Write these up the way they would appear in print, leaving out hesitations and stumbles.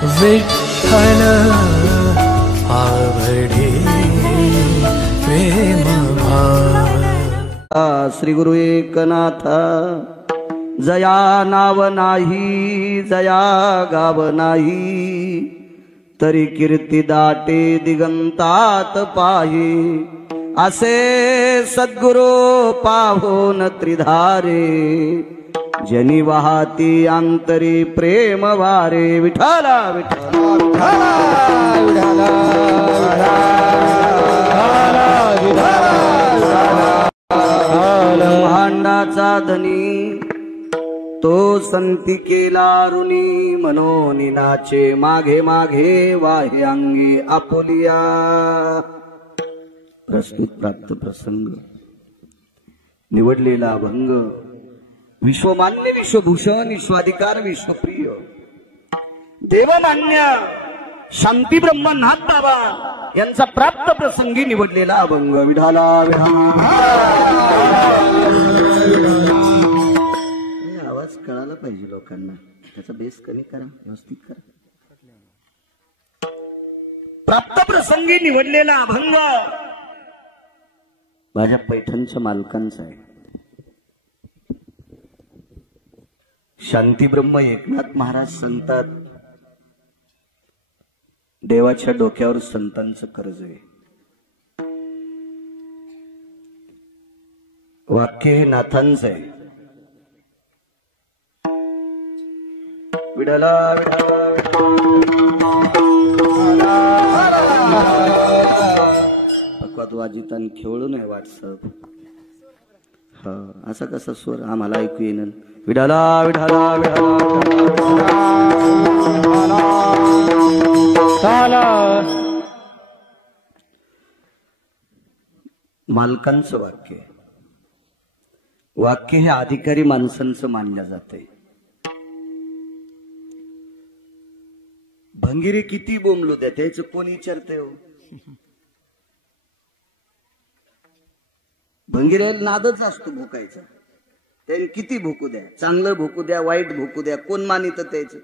विठ्ठल आवडे प्रेम भाव। श्री गुरु एकनाथ जया नाव नाही जया गाव नाही, तरी कीर्ती दाटे दिगंतात पाही। असे सद्गुरु पाहोन त्रिधारे, जनी वाहती अंतरी प्रेम वारे। विठ्ठला विठ्ठला विठ्ठला ब्रह्मांडाचा धनी तो संती केला ऋणी, मनोनी नाचे मागे मागे वाहे अंगी आपुलिया। प्रस्तुत प्राप्त प्रसंग निवडलेला भंग, विश्वमान्य विश्वभूषण विश्वाधिकार विश्वप्रिय देवमान्य शांती ब्रह्मनाथ बाबा यांचा प्राप्त प्रसंगी निवडलेला अभंग। विठाला आवाज कळायला पाहिजे लोकांना, त्याचा बेस कमी करा, व्यवस्थित करा। प्राप्त प्रसंगी निवडलेला अभंग माझ्या पैठणच्या मालकांचा आहे। शांती ब्रह्म एकनाथ महाराज संतात, देवाच्या डोक्यावर संतांचं कर्ज आहे। वाक्य हे नाथांचं आहे। विडला वाजित आणि खेळून आहे व्हॉट्सअप। हा असा कसा स्वर आम्हाला ऐकू येईन। विडाला विडाला मालकांचं वाक्य, वाक्य हे अधिकारी माणसांचं मानलं जाते। भंगिरी किती बोंबलो द्या, त्याचं कोण विचारते हो? भंगिरेला नादच असतो भुकायचा, त्याने किती भुकू द्या, चांगलं भुकू द्या वाईट भुकू द्या, कोण मानित त्याचं?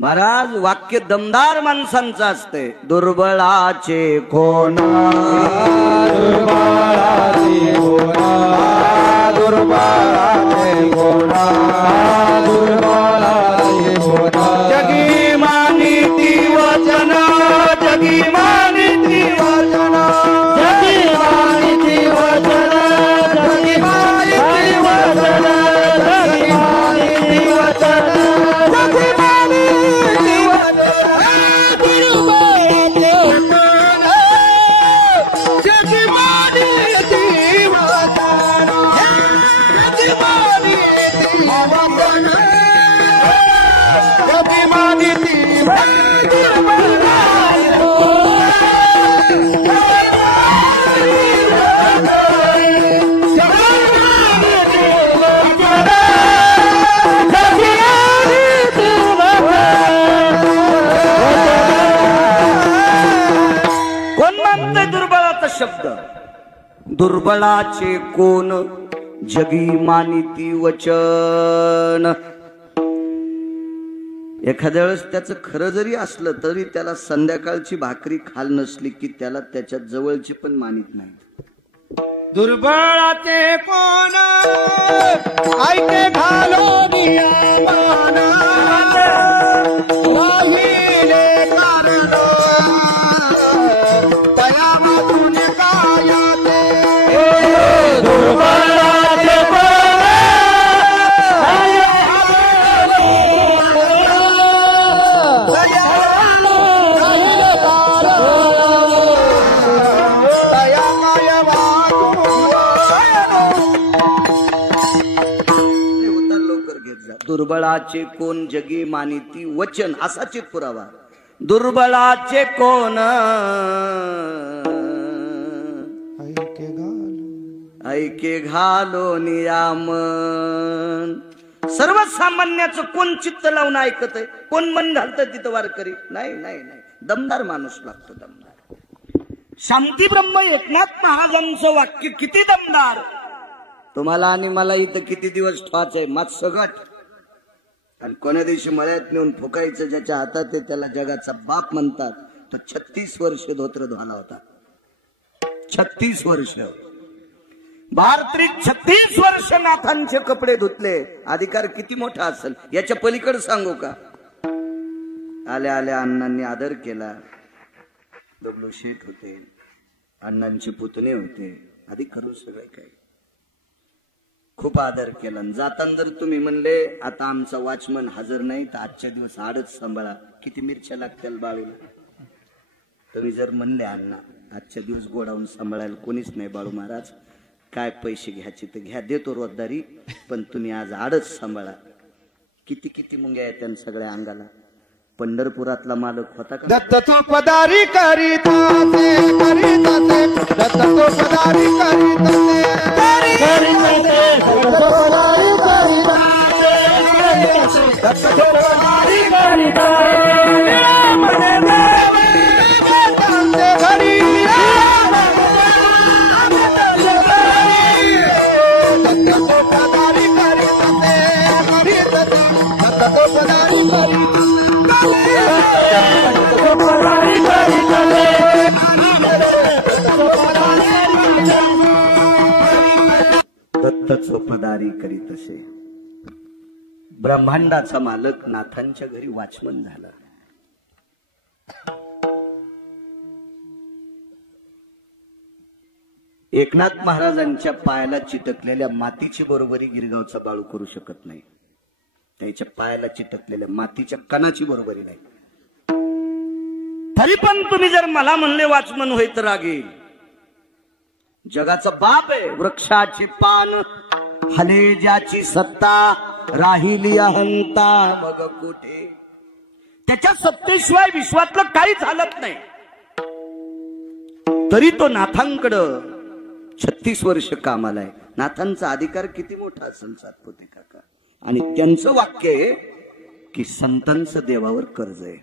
महाराज वाक्य दमदार माणसांचं असते। दुर्बळाचे कोण दुर्बळाचे कोण दुर्बळाचे कोण दुर्बळाचे कोण, जगी मानिती वचन जगी मानिती वचन जगी मानिती वचन जगी मानिती वचन जगी मानिती वचन जगी शब्द दुर्बळाचे कोण जगी मानिती वचन। एखाद्या वेळेस त्याचं खरं जरी असलं तरी त्याला संध्याकाळची भाकरी खाल नसली की त्याला त्याच्या जवळची पण मानित नाही। दुर्बळाचे कोण ऐके घालो दुर्बळाचे कोण जगी मानिती वचन, असाच एक पुरावा। दुर्बळाचे कोण ऐके घालो नियामन। सर्वसामान्याचं कोण चित्त लावून ऐकत आहे, कोण मन घालत तिथं वारकरी? नाही नाही नाही, दमदार माणूस लागतो, दमदार। शांती ब्रह्म एकनाथ महाराजांचं वाक्य किती दमदार, तुम्हाला आणि मला इथं किती दिवस ठेवायचंय? मत सगट आणि कोण्या दिवशी मळ्यात नेऊन फुकायचं ज्याच्या हातात आहे त्याला जगाचा बाप म्हणतात. तो 36 वर्ष धोत्र धुवाला होता. 36 वर्ष. भारतीत 36 वर्ष नाथांचे कपडे धुतले. अधिकार किती मोठा असेल याच्या पलीकडे सांगू का. आल्या आल्या अण्णांनी आदर केला. दगडू शेठ होते, अण्णांचे पुतणे होते, आधी करून सगळे काय खूप आदर केला. जाताना जर तुम्ही म्हणले आता आमचा वॉचमन हजर नाही तर आजच्या दिवस आडच सांभाळा, किती मिरच्या लागतील बाळूला. तुम्ही जर म्हणले अण्णा आजच्या दिवस गोडाऊन सांभाळायला कोणीच नाही बाळू महाराज, काय पैसे घ्यायचे तर घ्या, देतो रोजदारी, पण तुम्ही आज आडच सांभाळा. किती किती मुंग्या आहेत त्यांना सगळ्या अंगाला. पंढरपुरातला मालक होता का. दत्त तो पदारी करीताते करीताते दत्त तो पदारी करीताते करीताते दत्त तो पदारी करीताते दत्त तो पदारी करीताते मने देव घरी दत्त तो पदारी करीताते करीताते दत्त तो पदारी करीताते दत्त चोपदारी करीत असे. ब्रह्मांडाचा मालक नाथांच्या घरी वॉचमन झाला. एकनाथ महाराजांच्या पायाला चिटकलेल्या मातीची बरोबरी गिरगावचा बाळू करू शकत नाही. त्याच्या पायाला चिटकलेल्या मातीच्या कणाची बरोबरी नाही. तरी पण तुम्ही जर मला म्हणले वॉचमन होय तर रागेल. जगाचा बाप आहे. वृक्षाचे पान हले ज्याची सत्ता राहिली अहंता मग कुठे. त्याच्या सत्तेशिवाय विश्वातलं काहीच हालत नाही. तरी तो नाथांकडं 36 वर्ष कामाला आहे. नाथांचा अधिकार किती मोठा असेल सातपुते काका. आणि त्यांचं वाक्य आहे की संतांचं देवावर कर्ज आहे.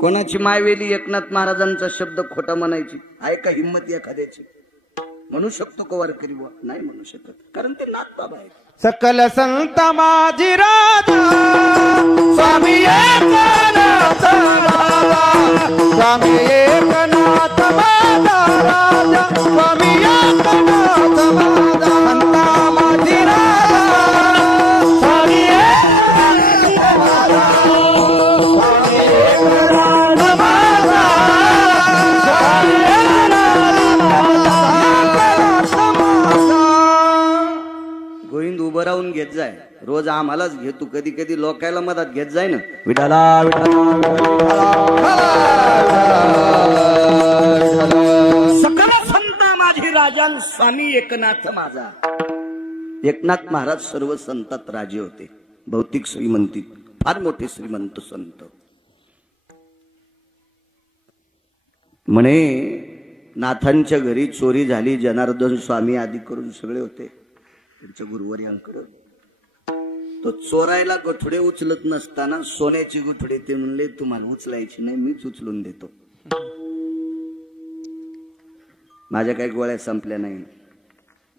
कोणाची मायवेली एकनाथ महाराजांचा शब्द खोटा म्हणायची आहे का हिंमत एखाद्याची. म्हणू शकतो का वारकरी बुवा. नाही म्हणू शकत, कारण ते नाथ बाबा आहेत. सकल संत माझी राजा स्वामी एकनाथ बाबा स्वामी एकनाथ बाबा राजा स्वामी एकनाथ बाबा संत माझी राजा स्वामी एकनाथ बाबा स्वामी एकनाथ बाबा स्वामी गोविंद उभं राहून घेत जाय. रोज आम्हालाच घे तू, कधी कधी लोकायला मदत घेत जाय ना. विठाला सकल संत माझे राजा स्वामी एकनाथ माझा. एकनाथ महाराज सर्व संतात राजे होते. भौतिक श्रीमंती, फार मोठे श्रीमंत संत. म्हणे नाथांच्या घरी चोरी झाली. जनार्दन स्वामी आदी करून सगळे होते त्यांच्या गुरुवर्यांकडे. तो चोरायला गठुडे उचलत नसताना सोन्याची गुठुडे ते म्हणले तुम्हाला उचलायची नाही, मीच उचलून देतो. माझ्या काही गोळ्या संपल्या नाही,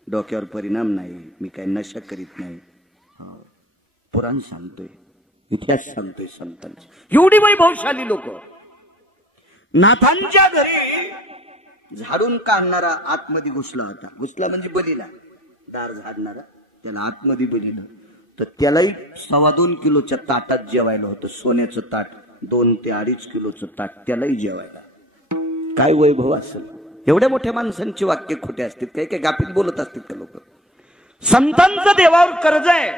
डोक्यावर परिणाम नाही, मी काही नशा करीत नाही. पुराण सांगतोय, इतिहास सांगतोय संतांचे. एवढी वैभवशाली लोक. नाथांच्या घरी झाडून काढणारा आतमध्ये घुसला होता. घुसला म्हणजे बलीला, दार झाडणारा त्याला आतमध्ये बलीला. तर त्यालाही 2.25 किलोच्या ताटात जेवायला होतं. सोन्याचं ताट, 2 ते 2.5 किलोचं ताट त्यालाही जेवायला. काय वैभव असेल. एवढ्या मोठ्या माणसांची वाक्य खोटे असतात, काही काही गाफील बोलत असतात का लोक. संतांचं देवावर कर्ज आहे.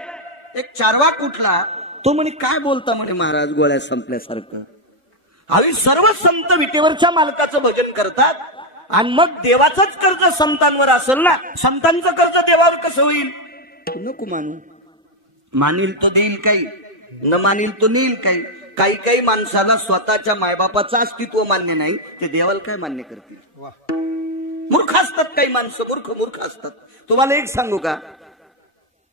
एक चारवाक उठला, तो म्हणे काय बोलता म्हणे महाराज गोळ्या संपल्यासारखं. हवी सर्व संत विटेवरच्या मालकाचं भजन करतात आणि मग देवाचंच कर्ज संतांवर असेल ना. संतांचं कर्ज देवावर कसं होईल. नको मानू. मानील तो देईल काही, न मानील तो नेईल काही. काही काही माणसाला स्वतःच्या मायबापाचं अस्तित्व मान्य नाही, ते देवाला काय मान्य करतील. मूर्ख असतात काही माणसं, मूर्ख असतात. तुम्हाला एक सांगू का,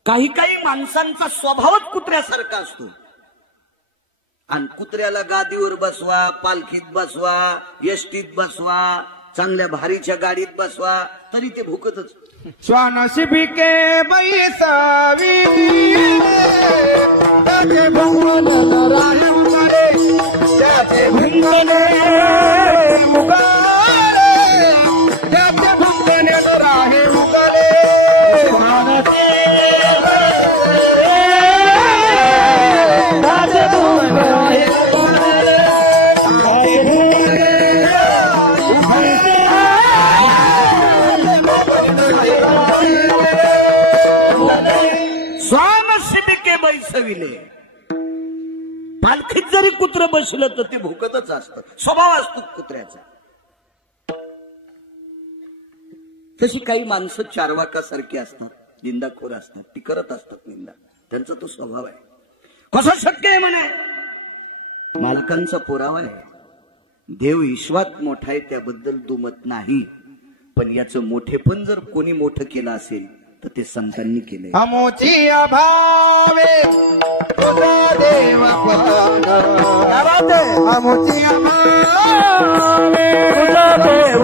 काही काही माणसांचा स्वभावच कुत्र्यासारखा असतो. आणि कुत्र्याला गादीवर बसवा, पालखीत बसवा, एसटीत बसवा, चांगल्या भारीच्या गाडीत बसवा, तरी ते भुकतच. स्वानशिबिके बैसावी त्याचे भंगन राहे मुगाले त्याचे भंगने मुगाले त्याचे भंगने राहे मुगाले स्वानशिबिके बैसविले. पालखीत जरी कुत्र बसलं तर ते भुकतच असतं, स्वभाव असतो कुत्र्याचा. तशी काही माणसं चारवाकासारखी असतात, निंदाखोर असतात, ती करत असतात निंदा, त्यांचा तो स्वभाव आहे. कसं शक्य आहे म्हणे? मालकांचा पुरावा आहे. देव ईश्वात मोठा आहे त्याबद्दल दुमत नाही, पण याचं मोठेपण जर कोणी मोठं केलं असेल तर ते संतांनी केले. अमोची अभावे तुझा देव अमोची अभावे तुझा देव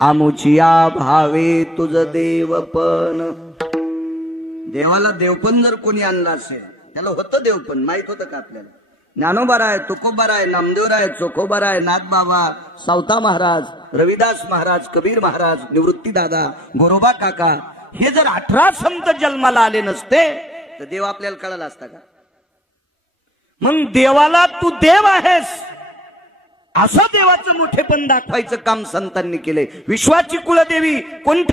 आमुचिया भावे तुझ देवपण. देवाला देवपण जर कोणी आणला असेल, त्याला होतं देवपण, माहित होतं का आपल्याला? ज्ञानोबाराय, तुकोबाराय, नामदेवराय, चोखोबाराय, नाथबाबा, सावता महाराज, रविदास महाराज, कबीर महाराज, निवृत्ती दादा, गोरोबा काका, हे जर 18 संत जन्माला आले नसते तर देव आपल्याला कळाला असता का? मग देवाला तू देव आहेस असं देवाचं मोठेपण दाखवायचं काम संतांनी केलंय. विश्वाची कुलदेवी कोणती?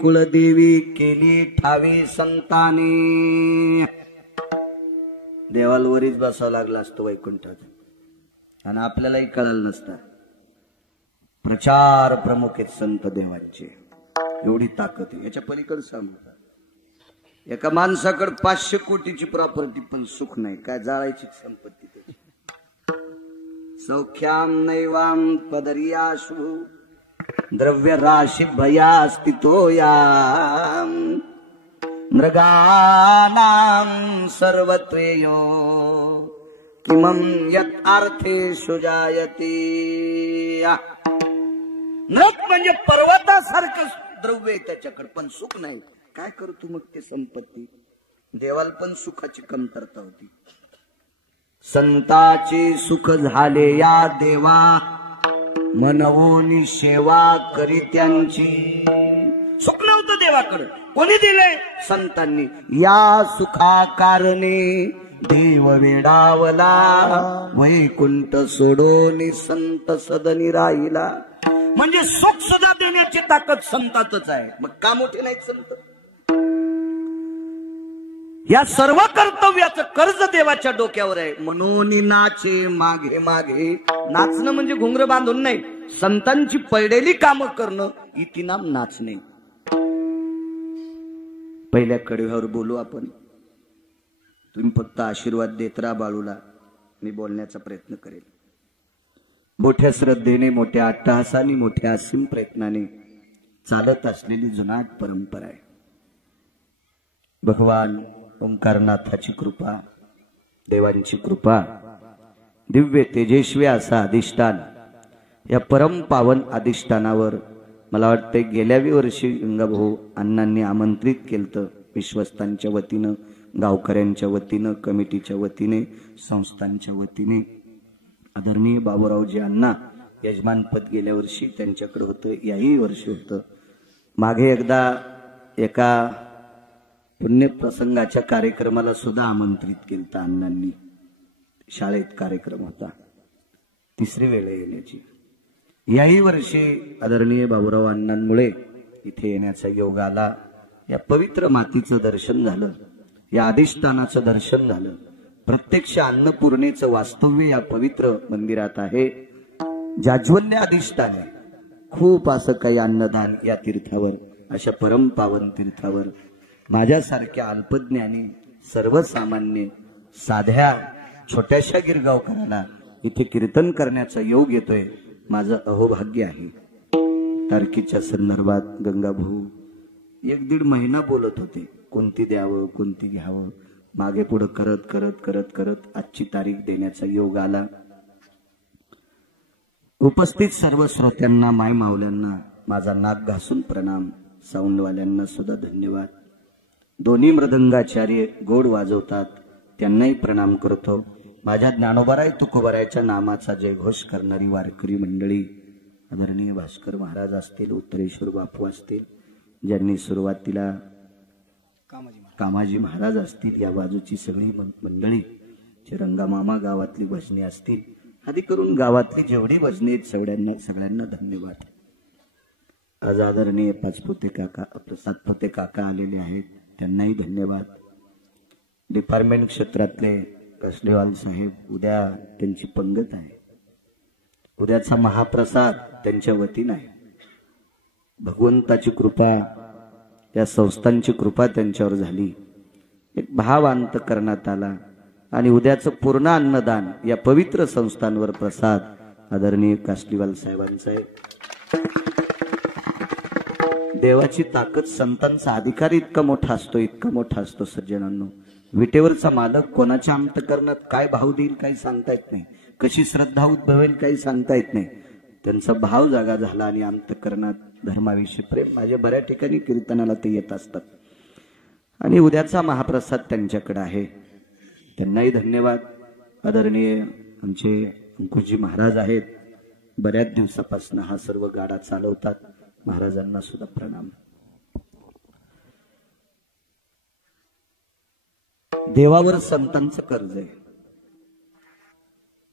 कुलदेवी केली ठावी संताने. देवाला वरीच बसावं लागला असतो वैकुंठात, आणि आपल्यालाही कळालं नसतं. प्रचार प्रमुख आहेत संत देवांचे, एवढी ताकद आहे. याच्या पलीकडे सांगतात, एका माणसाकडे 500 कोटीची प्रॉपर्टी पण सुख नाही, काय जाळायची संपत्ती त्याची. सौख्याम नैवाम पदरियाशु द्रव्य राशी भया स्थितोया मृगानां सर्वत्रेयो किमं यत् अर्थेषु जायते. नरक म्हणजे पर्वतासारखं द्रव्य आहे त्याच्याकडे, पण सुख नाही. काय करतो मग ते संपत्ती? देवाला पण सुखाची कमतरता होती. संताचे सुख झाले या देवा, मनवोनी सेवा करी त्यांची. सुख नव्हतं देवाकडे, कोणी दिलंय? संतांनी. या सुखा कारणे देव वेडावला, वैकुंठ सोडोनी संत सदनी राहिला. म्हणजे सुख सदा देण्याची ताकद संतातच आहे. मग का मोठे नाहीत संत? या सर्व कर्तव्याचं कर्ज देवाच्या डोक्यावर आहे. म्हणून नाचे मागे मागे. नाचणं म्हणजे घुंगर बांधून नाही, संतांची पडलेली कामं करणं इति नाम नाचणे. पहिल्या कडव्यावर बोलू आपण. तुम्ही फक्त आशीर्वाद देत राहा बाळूला. मी बोलण्याचा प्रयत्न करेल. मोठ्या श्रद्धेने, मोठ्या अट्टहासाने, मोठ्या असीम प्रयत्नाने चालत असलेली जुनाट परंपरा आहे. भगवान ओंकारनाथाची कृपा, देवांची कृपा, दिव्य तेजस्वी असा अधिष्ठान, या परम पावन अधिष्ठानावर मला वाटते गेल्यावी वर्षी गंगाभाऊ अण्णांनी आमंत्रित केलं. विश्वस्तांच्या वतीनं, गावकऱ्यांच्या वतीनं, कमिटीच्या वतीने, संस्थांच्या वतीने. आदरणीय बाबूरावजी अण्णा यजमानपद गेल्या वर्षी त्यांच्याकडे होतं, याही वर्षी होतं. मागे एकदा एका पुण्यप्रसंगाच्या कार्यक्रमाला सुद्धा आमंत्रित केलं अण्णांनी. शाळेत कार्यक्रम होता, तिसरी वेळ येण्याची. याही वर्षी आदरणीय बाबूराव अण्णांमुळे इथे येण्याचा योग आला. या पवित्र मातीचं दर्शन झालं, या अधिष्ठानाचं दर्शन झालं. प्रत्यक्ष अन्नपूर्णेचं वास्तव्य या पवित्र मंदिरात आहे. जाज्वल्य अधिष्ठान आहे. खूप असं काही अन्नदान या तीर्थावर, अशा परम पावन तीर्थावर माझ्यासारख्या अल्पज्ञानी, सर्वसामान्य, साध्या छोट्याशा गिरगावकराला इथे कीर्तन करण्याचा योग येतोय. माझं अहोभाग्य आहे. तारखेच्या संदर्भात गंगाभाऊ 1-1.5 महिना बोलत होते, कोणती द्यावं, कोणती घ्यावं. मागे पुढे करत करत करत करत आजची तारीख देण्याचा योग आला. उपस्थित सर्व श्रोत्यांना, माय मावल्यांना माझा नाक घासून प्रणाम. साऊंडवाल्यांना सुद्धा धन्यवाद. दोन्ही मृदंगाचार्य गोड वाजवतात, त्यांनाही प्रणाम करतो. माझ्या ज्ञानोबाराय तुकोबारायच्या नामाचा जयघोष करणारी वारकरी मंडळी, आदरणीय भास्कर महाराज असतील, उत्तरेश्वर बापू असतील, ज्यांनी सुरुवातीला कामाजी महाराज असतील, या बाजूची सगळी मंडळी, चिरंगामामा गावातली भजने असतील, आधी करून गावातली जेवढी भजने आहेत सगळ्यांना धन्यवाद. आज आदरणीय पाचपुते काका, सातपुते काका आलेले आहेत, त्यांनाही धन्यवाद. डिपार्टमेंट क्षेत्रातले कसलेवाल साहेब, उद्या त्यांची पंगत आहे. उद्याचा महाप्रसाद त्यांच्या वतीनं आहे. भगवंताची कृपा, या संस्थांची कृपा त्यांच्यावर झाली. एक भाव अंत करण्यात आला आणि उद्याचं पूर्ण अन्नदान या पवित्र संस्थांवर प्रसाद आदरणीय कासलीवाल साहेबांचा आहे. देवाची ताकद, संतांचा अधिकार इतका मोठा असतो, इतका मोठा असतो सज्जनांनो. विटेवरचा मालक कोणाच्या अंतकरणात काय भाव देईल काही सांगता येत नाही, कशी श्रद्धा उद्भवेल काही सांगता येत नाही. त्यांचा भाव जागा झाला आणि अंतकरणात धर्माविषयी प्रेम. माझ्या बऱ्याच ठिकाणी कीर्तनाला ते येत असतात आणि उद्याचा महाप्रसाद त्यांच्याकडे आहे. त्यांनाही धन्यवाद. आदरणीय आमचे अंकुशजी महाराज आहेत, बऱ्याच दिवसापासून हा सर्व गाडा चालवतात. महाराजांना सुद्धा प्रणाम. देवावर संतांचं कर्ज आहे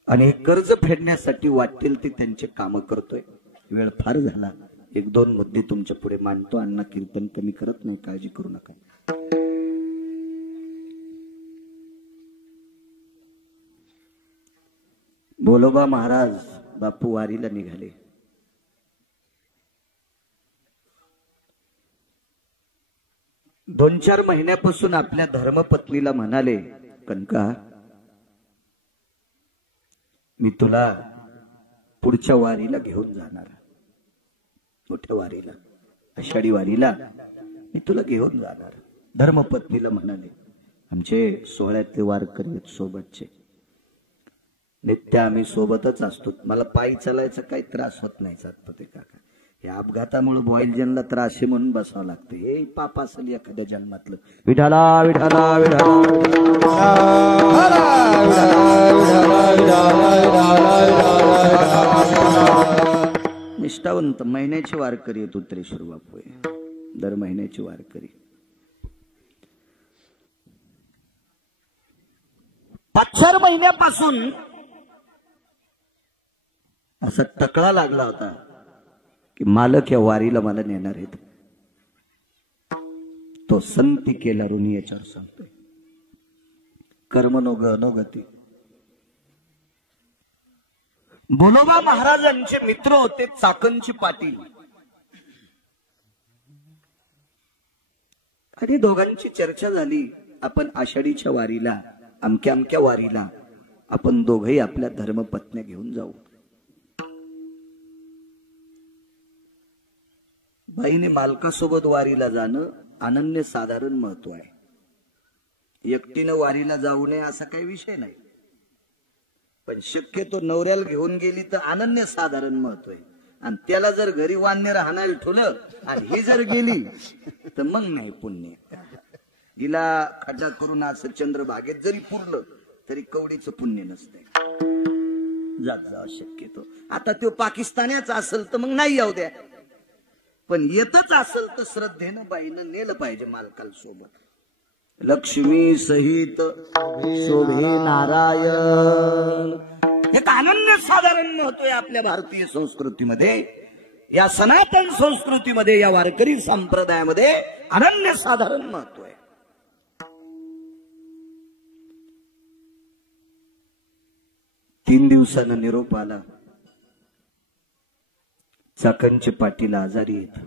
आणि हे कर्ज फेडण्यासाठी वाटेल ते त्यांचे काम करतोय. वेळ फार झाला, 1-2 मुद्दे तुमच्या पुढे मांडतो. अण्णा कीर्तन कमी करत नाही, काळजी करू नका. बोलोबा महाराज बापू वारीला निघाले. दोन 4 महिन्यापासून आपल्या धर्मपत्नीला म्हणाले, कनका मी तुला पुढच्या वारीला घेऊन जाणार, मोठ्या वारीला, आषाढी वारीला मी तुला घेऊन जाणार. धर्मपत्नीला म्हणाले. आमचे सोहळ्यातले वारकरी आहेत सोबतचे, नित्य आम्ही सोबतच असतो. मला पायी चालायचा काही त्रास होत नाही. सातपते काका, या अपघातामुळे बॉईल जनला त्रास आहे म्हणून बसावं लागतं. हे पाप असेल एखाद्या जन्मातलं. विठाला विठाला विठाला निष्ठावंत महिन्याची वारकरी आहेत उत्तरेश्वर बापू, दर महिन्याची वारकरी. 5-4 महिन्यापासून असा टकळा लागला होता की मालक या वारीला मला नेणार आहेत. तो संती केला ऋणी याच्यावर सांगतोय. कर्म नो गती. बोलोबा महाराजांचे मित्र होते चाकणचे पाटील. आणि दोघांची चर्चा झाली, आपण आषाढीच्या वारीला, अमक्या अमक्या वारीला आपण दोघही आपल्या धर्मपत्न्या घेऊन जाऊ. बाईने मालकासोबत वारीला जाणं अनन्य साधारण महत्व आहे. एकटीनं वारीला जाऊ नये असा काही विषय नाही, पण शक्यतो नवऱ्याला घेऊन गेली तर अनन्य साधारण महत्व आहे. आणि त्याला जर घरी वान्य राहण्याला ठेवलं आणि ही जर गेली तर मग नाही पुण्य. हिला खड्डा करून असं चंद्रभागेत जरी पुरलं तरी कवडीचं पुण्य नसते. जात जा शक्यतो. आता तो पाकिस्तानाचा असेल तर मग नाही येऊ द्या, पण येतच असेल तर श्रद्धेनं बाईनं नेलं पाहिजे मालकाला सोबत. लक्ष्मी सहित शोभे नारायण. एक अनन्य साधारण महत्व आहे आपल्या भारतीय संस्कृतीमध्ये, या सनातन संस्कृतीमध्ये, या वारकरी संप्रदायामध्ये अनन्य साधारण महत्व आहे. तीन दिवसानं निरोप आला, चाकणचे पाटील आजारी आहेत.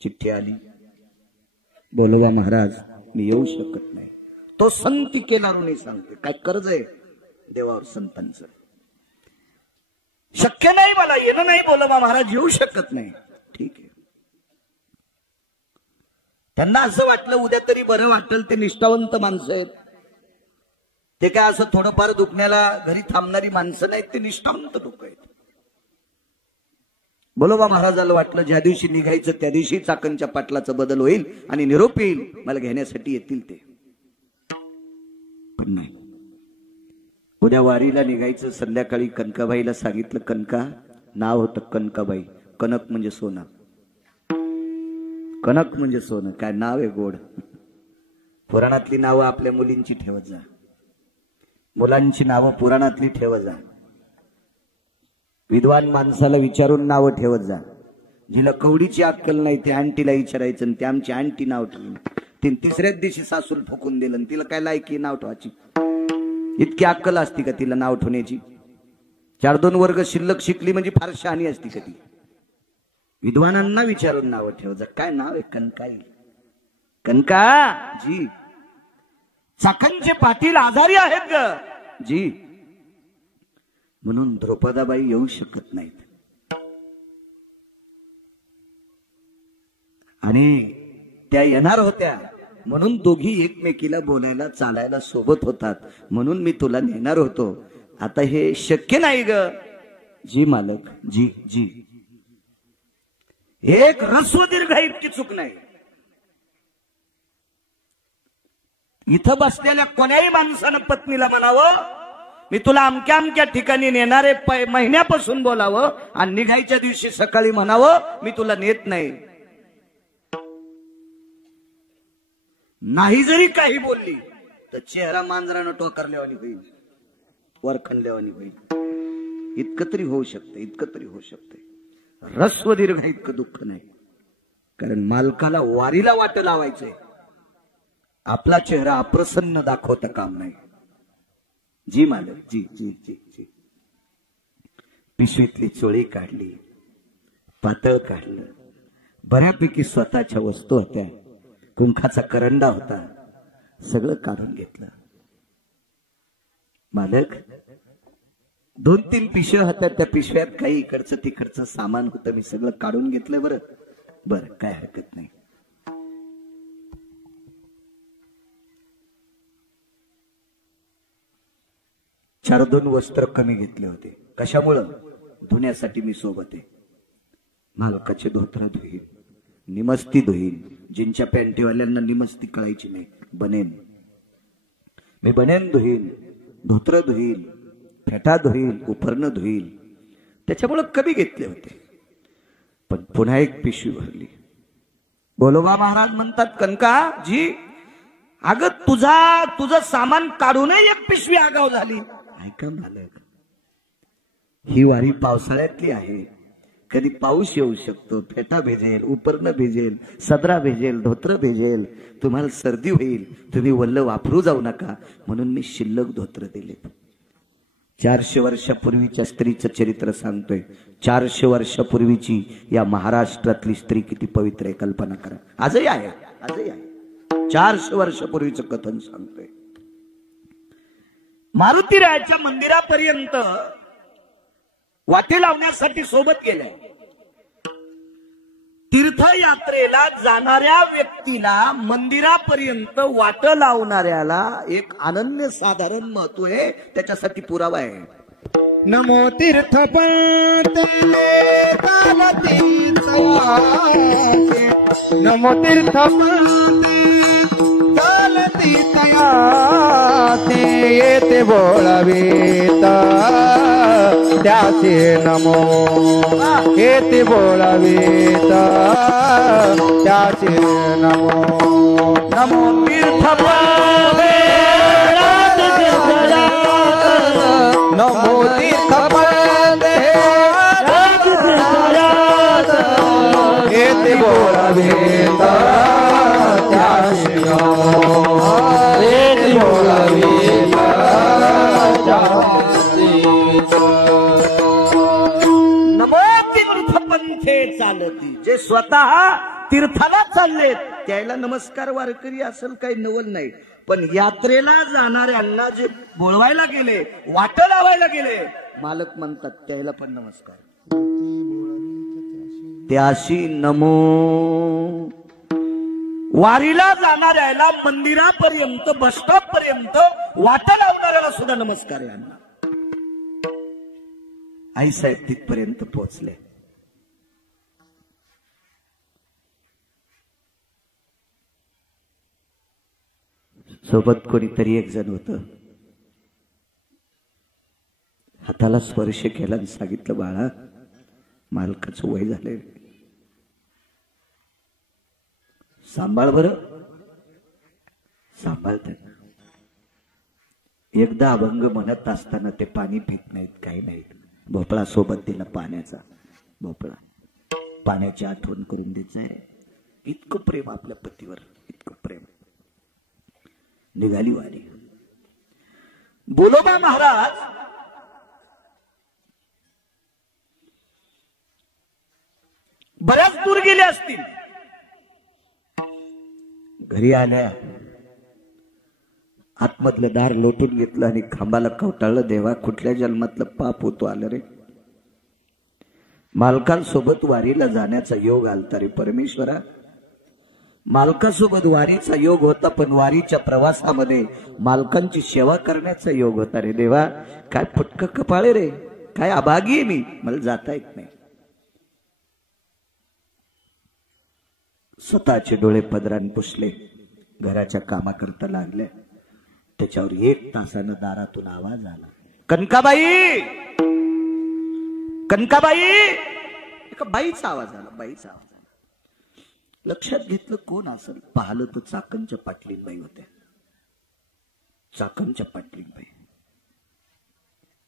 चिठ्ठी आली, बोलोबा महाराज मी येऊ शकत नाही. तो संती केला नाही सांगते, काय कर्ज आहे देवावर संतांचं. शक्य नाही, मला येणं नाही, बोलोबा महाराज येऊ शकत नाही. ठीक आहे. त्यांना असं वाटलं उद्या तरी बरं वाटेल, ते निष्ठावंत माणसं आहेत, ते काय असं थोडंफार दुखण्याला घरी थांबणारी माणसं नाहीत, ते निष्ठावंत लोक आहेत. बोलोबा महाराजाला वाटलं ज्या दिवशी निघायचं त्या दिवशी चाकणच्या पाटलाचा बदल होईल आणि निरोप येईल, मला घेण्यासाठी येतील ते. पण नाही, उद्या वारीला निघायचं. संध्याकाळी कनकाबाईला सांगितलं, कनका, नाव होतं कनकाबाई, कनक म्हणजे सोनं, कनक म्हणजे सोनं. काय नाव आहे गोड. पुराणातली नावं आपल्या मुलींची ठेवत जा, मुलांची नावं पुराणातली ठेवत जा. विद्वान माणसाला विचारून नावं ठेवत जा. जिला कवडीची अक्कल नाही ते आंटीला विचारायचं, आणि ते आमची आंटी नाव ठेवून तिने तिसऱ्याच दिवशी सासूल फुकून दिलं, आणि तिला काय लायकी नाव ठेवायची. इतकी अक्कल असती का तिला नाव ठेवण्याची? 4-2 वर्ग शिल्लक शिकली म्हणजे फार शहाणी असती का ती? विद्वानांना विचारून नावं ठेवत जा. काय नाव आहे? कनकाई. कनका जी. चाकणचे पाटील आजारी आहेत ग जी, म्हणून द्रौपदाबाई येऊ शकत नाहीत. आणि त्या येणार होत्या म्हणून दोघी एकमेकीला बोलायला चालायला सोबत होतात, म्हणून मी तुला नेणार होतो. आता हे शक्य नाही ग जी मालक. जी जी. एक ह्रस्व दीर्घ इतकी चूक नाही. इथं बसलेल्या कोण्याही माणसानं पत्नीला म्हणावं, मी तुला अमक्या अमक्या ठिकाणी नेणारे महिन्यापासून बोलावं, आणि निघायच्या दिवशी सकाळी म्हणावं मी तुला नेत नाही. नाही जरी काही बोलली तर चेहरा मांजरानं टोकारल्यावानी होईल, वरखंडल्यावानी होईल. इतकं तरी होऊ शकतं, इतकं तरी होऊ शकतं. ह्रस्व दीर्घ इतकं दुःख नाही, कारण मालकाला वारीला वाट लावायचंय. आपला चेहरा अप्रसन्न दाखवता काम नाही. जी मालक. जी जी जी जी. पिशवीतली चोळी काढली, पातळ काढलं, बऱ्यापैकी स्वतःच्या वस्तू होत्या, कुंखाचा करंडा होता, सगळं काढून घेतलं. मालक 2-3 पिशव्या होत्या, त्या पिशव्यात काही इकडचं तिकडचं सामान होतं, मी सगळं काढून घेतलं. बरं बरं, काय हरकत नाही. चार 2 वस्त्र कमी घेतले होते. कशामुळं? धुण्यासाठी मी सोबत आहे. मालकाचे धोत्र धुईन, निमस्ती धुईन. जिंच्या पॅन्टीवाल्यांना निमस्ती कळायची नाही. बनेन, मी बनेन धुईन, धोत्र धुईन, फेटा धुईन, उपरणं धुईन. त्याच्यामुळं कमी घेतले होते. पण पुन्हा एक पिशवी भरली. बोलोबा महाराज म्हणतात, कनका जी, अगं तुझं सामान काढूनही एक पिशवी आगाव झाली. ऐका मालक, ही वारी पावसाळ्यातली आहे, कधी पाऊस येऊ शकतो, फेटा भिजेल, उपरणं भिजेल, सदरा भिजेल, धोत्र भिजेल, तुम्हाला सर्दी होईल, तुम्ही वल्ल वापरू जाऊ नका म्हणून मी शिल्लक धोत्र दिले. 400 वर्षापूर्वीच्या स्त्रीचं चरित्र सांगतोय. 400 वर्षापूर्वीची या महाराष्ट्रातली स्त्री किती पवित्र आहे कल्पना करा. आजही आहे, आजही आहे. 400 वर्षापूर्वीचं कथन सांगतोय. मारुतीरायाच्या मंदिरापर्यंत वाटे लावण्यासाठी सोबत गेले. तीर्थयात्रेला जाणाऱ्या व्यक्तीला मंदिरापर्यंत वाट लावणाऱ्याला एक अनन्यसाधारण महत्व आहे, त्याच्यासाठी पुरावा आहे. नमो तीर्थपंते कालतीर्थाचे, नमो तीर्थपंते कालतीर्थाचे, येते बोलावेता त्याचे नमो, येते बोलावेता त्याचे नमो. नमो तीर्थपंते नमो तीर्थपंते येते बोलावेता त्याचे नमो, येते बोलावेता नमो तीर्थपंथे चालती. जे स्वतः तीर्थाला चाललेत त्याला नमस्कार वारकरी असेल काही नवल नाही, पण यात्रेला जाणाऱ्यांना जे बोलवायला गेले, वाट लावायला गेले, मालक म्हणतात त्याला पण नमस्कार. त्याशी नमो. वारीला जाणाऱ्याला मंदिरापर्यंत, बस स्टॉप पर्यंत वाट लावणाऱ्याला सुद्धा नमस्कार आहे. आई साहेब तिथपर्यंत पोहोचले. सोबत कोणीतरी एक जण होत. हाताला स्पर्श केला आणि सांगितलं, बाळा मालकाचं वय झालंय, सांभाळ बरं. सांभाळतात. एकदा अभंग म्हणत असताना ते पाणी पित नाहीत, काही नाहीत. भोपळा सोबत दिला, पाण्याचा भोपळा. पाण्याची आठवण करून द्यायचंय. इतकं प्रेम आपल्या पतीवर, इतकं प्रेम. निघाली वारी. बोलोबा महाराज बऱ्याच दूर गेले असतील. घरी आल्या, आतमधलं दार लोटून घेतलं आणि खांबाला कवटाळलं. देवा, कुठल्या जन्मातलं पाप होतो आलं रे. मालकांसोबत वारीला जाण्याचा योग आलता रे परमेश्वरा. मालकासोबत वारीचा योग होता, पण वारीच्या प्रवासामध्ये मालकांची सेवा करण्याचा योग होता रे देवा. काय फटक कपाळे रे, काय अभागी आहे मी, मला जाता येत नाही. स्वतःचे डोळे पदरान पुसले, घराच्या कामाकरता लागले. त्याच्यावर 1 तासानं दारातून आवाज आला, कनकाबाई, कनकाबाई. एका बाईचा आवाज आला, बाईचा आवाज. लक्षात घेतलं कोण असेल. पाहिलं तर चाकणच्या पाटलीनबाई होत्या. चाकणच्या पाटलीनबाई.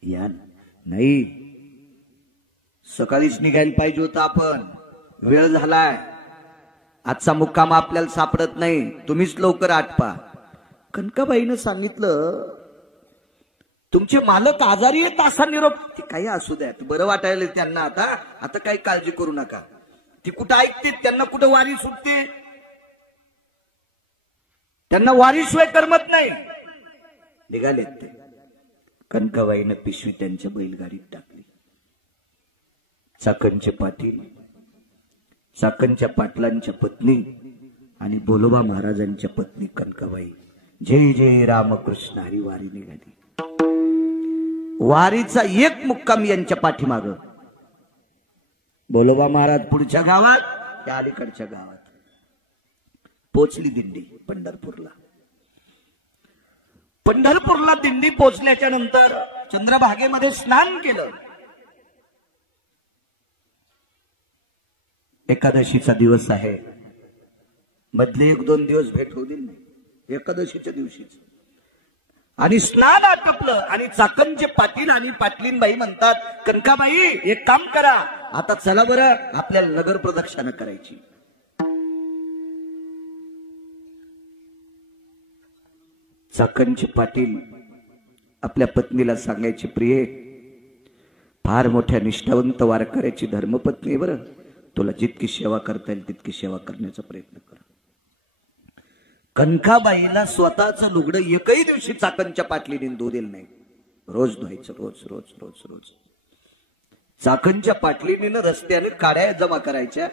या नाही, सकाळीच निघायला पाहिजे होतं आपण, वेळ झालाय. आजचा मुक्काम आपल्याला सापडत नाही, तुम्हीच लवकर आटपा. कनकाबाईनं सांगितलं, तुमचे मालक आजारी आहेत असा निरोप. ते काही असू द्या, बरं वाटायला त्यांना. आता काही काळजी करू नका. ती कुठं ऐकते, त्यांना कुठं वारी सुटते, त्यांना वारीशिवाय करमत नाही. निघालेत ते. कनकाबाईनं पिशवी त्यांच्या बैलगाडीत टाकली. चाकणचे पाटील, चाकणच्या पाटलांच्या पत्नी आणि बोलोबा महाराजांच्या पत्नी कनकाबाई, जय जय रामकृष्ण हरी वारी निघाली. वारीचा एक मुक्काम यांच्या पाठीमाग. बोलोबा महाराज पुढच्या गावात, त्या अलीकडच्या गावात. पोचली दिंडी पंढरपूरला. पंढरपूरला दिंडी पोचल्याच्या नंतर चंद्रभागेमध्ये स्नान केलं. एकादशीचा दिवस आहे, मधले 1-2 दिवस भेट होऊ दिली नाही, एकादशीच्या दिवशीच. आणि स्नान आटपलं आणि चाकणचे पाटील आणि पाटलीनबाई म्हणतात, कनकाबाई एक काम करा, आता चला बरं आपल्याला नगर प्रदक्षिणा करायची. चाकणचे पाटील आपल्या पत्नीला सांगायचे, प्रिये, फार मोठ्या निष्ठावंत वारकऱ्याची धर्मपत्नी आहे बरं, तुला जितकी सेवा करता येईल तितकी सेवा करण्याचा प्रयत्न कर. कनकाबाईला स्वतःचं लुगडं एकही दिवशी चाकणच्या पाटलीने धुवलेलं नाही. रोज धुवायचं, रोज रोज रोज रोज. चाकणच्या पाटलीने रस्त्याने काड्या जमा करायच्या,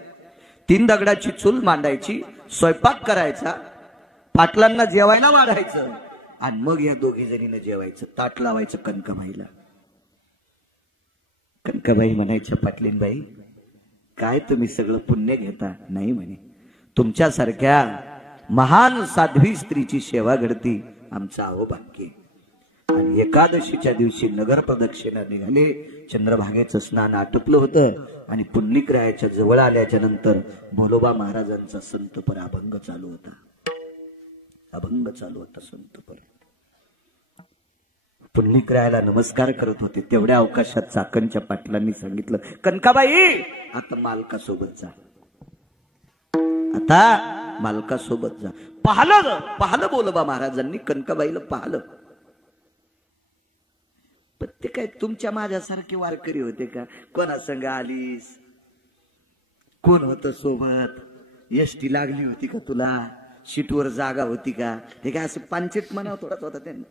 3 दगडाची चूल मांडायची, स्वयंपाक करायचा, पाटलांना जेवायला वाढायचं आणि मग या दोघी जणीनं जेवायचं. ताट लावायचं कनकाबाईला. कनकाबाई म्हणायच्या, पाटलीनबाई काय तुम्ही सगळं पुण्य घेता? नाही म्हणे, तुमच्यासारख्या महान साध्वी स्त्रीची सेवा घडती आमचं अहोभाग्य. आणि एकादशीच्या दिवशी नगर प्रदक्षिणा निघाले. चंद्रभागेचं स्नान आटपलं होतं आणि पुण्यक्रियाच्या जवळ आल्याच्या नंतर भोलोबा महाराजांचा संतपर अभंग चालू होता. अभंग चालू होता संतपर. पुण्यक्रियाला नमस्कार करत होते. तेवढ्या अवकाशात चाकणच्या पाटलांनी सांगितलं, कनकाबाई आता मालकासोबत जा, आता मालकासोबत जा. पाहलं भोलोबा महाराजांनी कनकाबाईला पाहलं. पण ते काय तुमच्या माझ्यासारखे वारकरी होते का? कोणा संग आलीस? कोण होतं सोबत? एसटी लागली होती का तुला? सीटवर जागा होती का? हे काय असं पांचेट म्हणावं थोडाच होता त्यांना.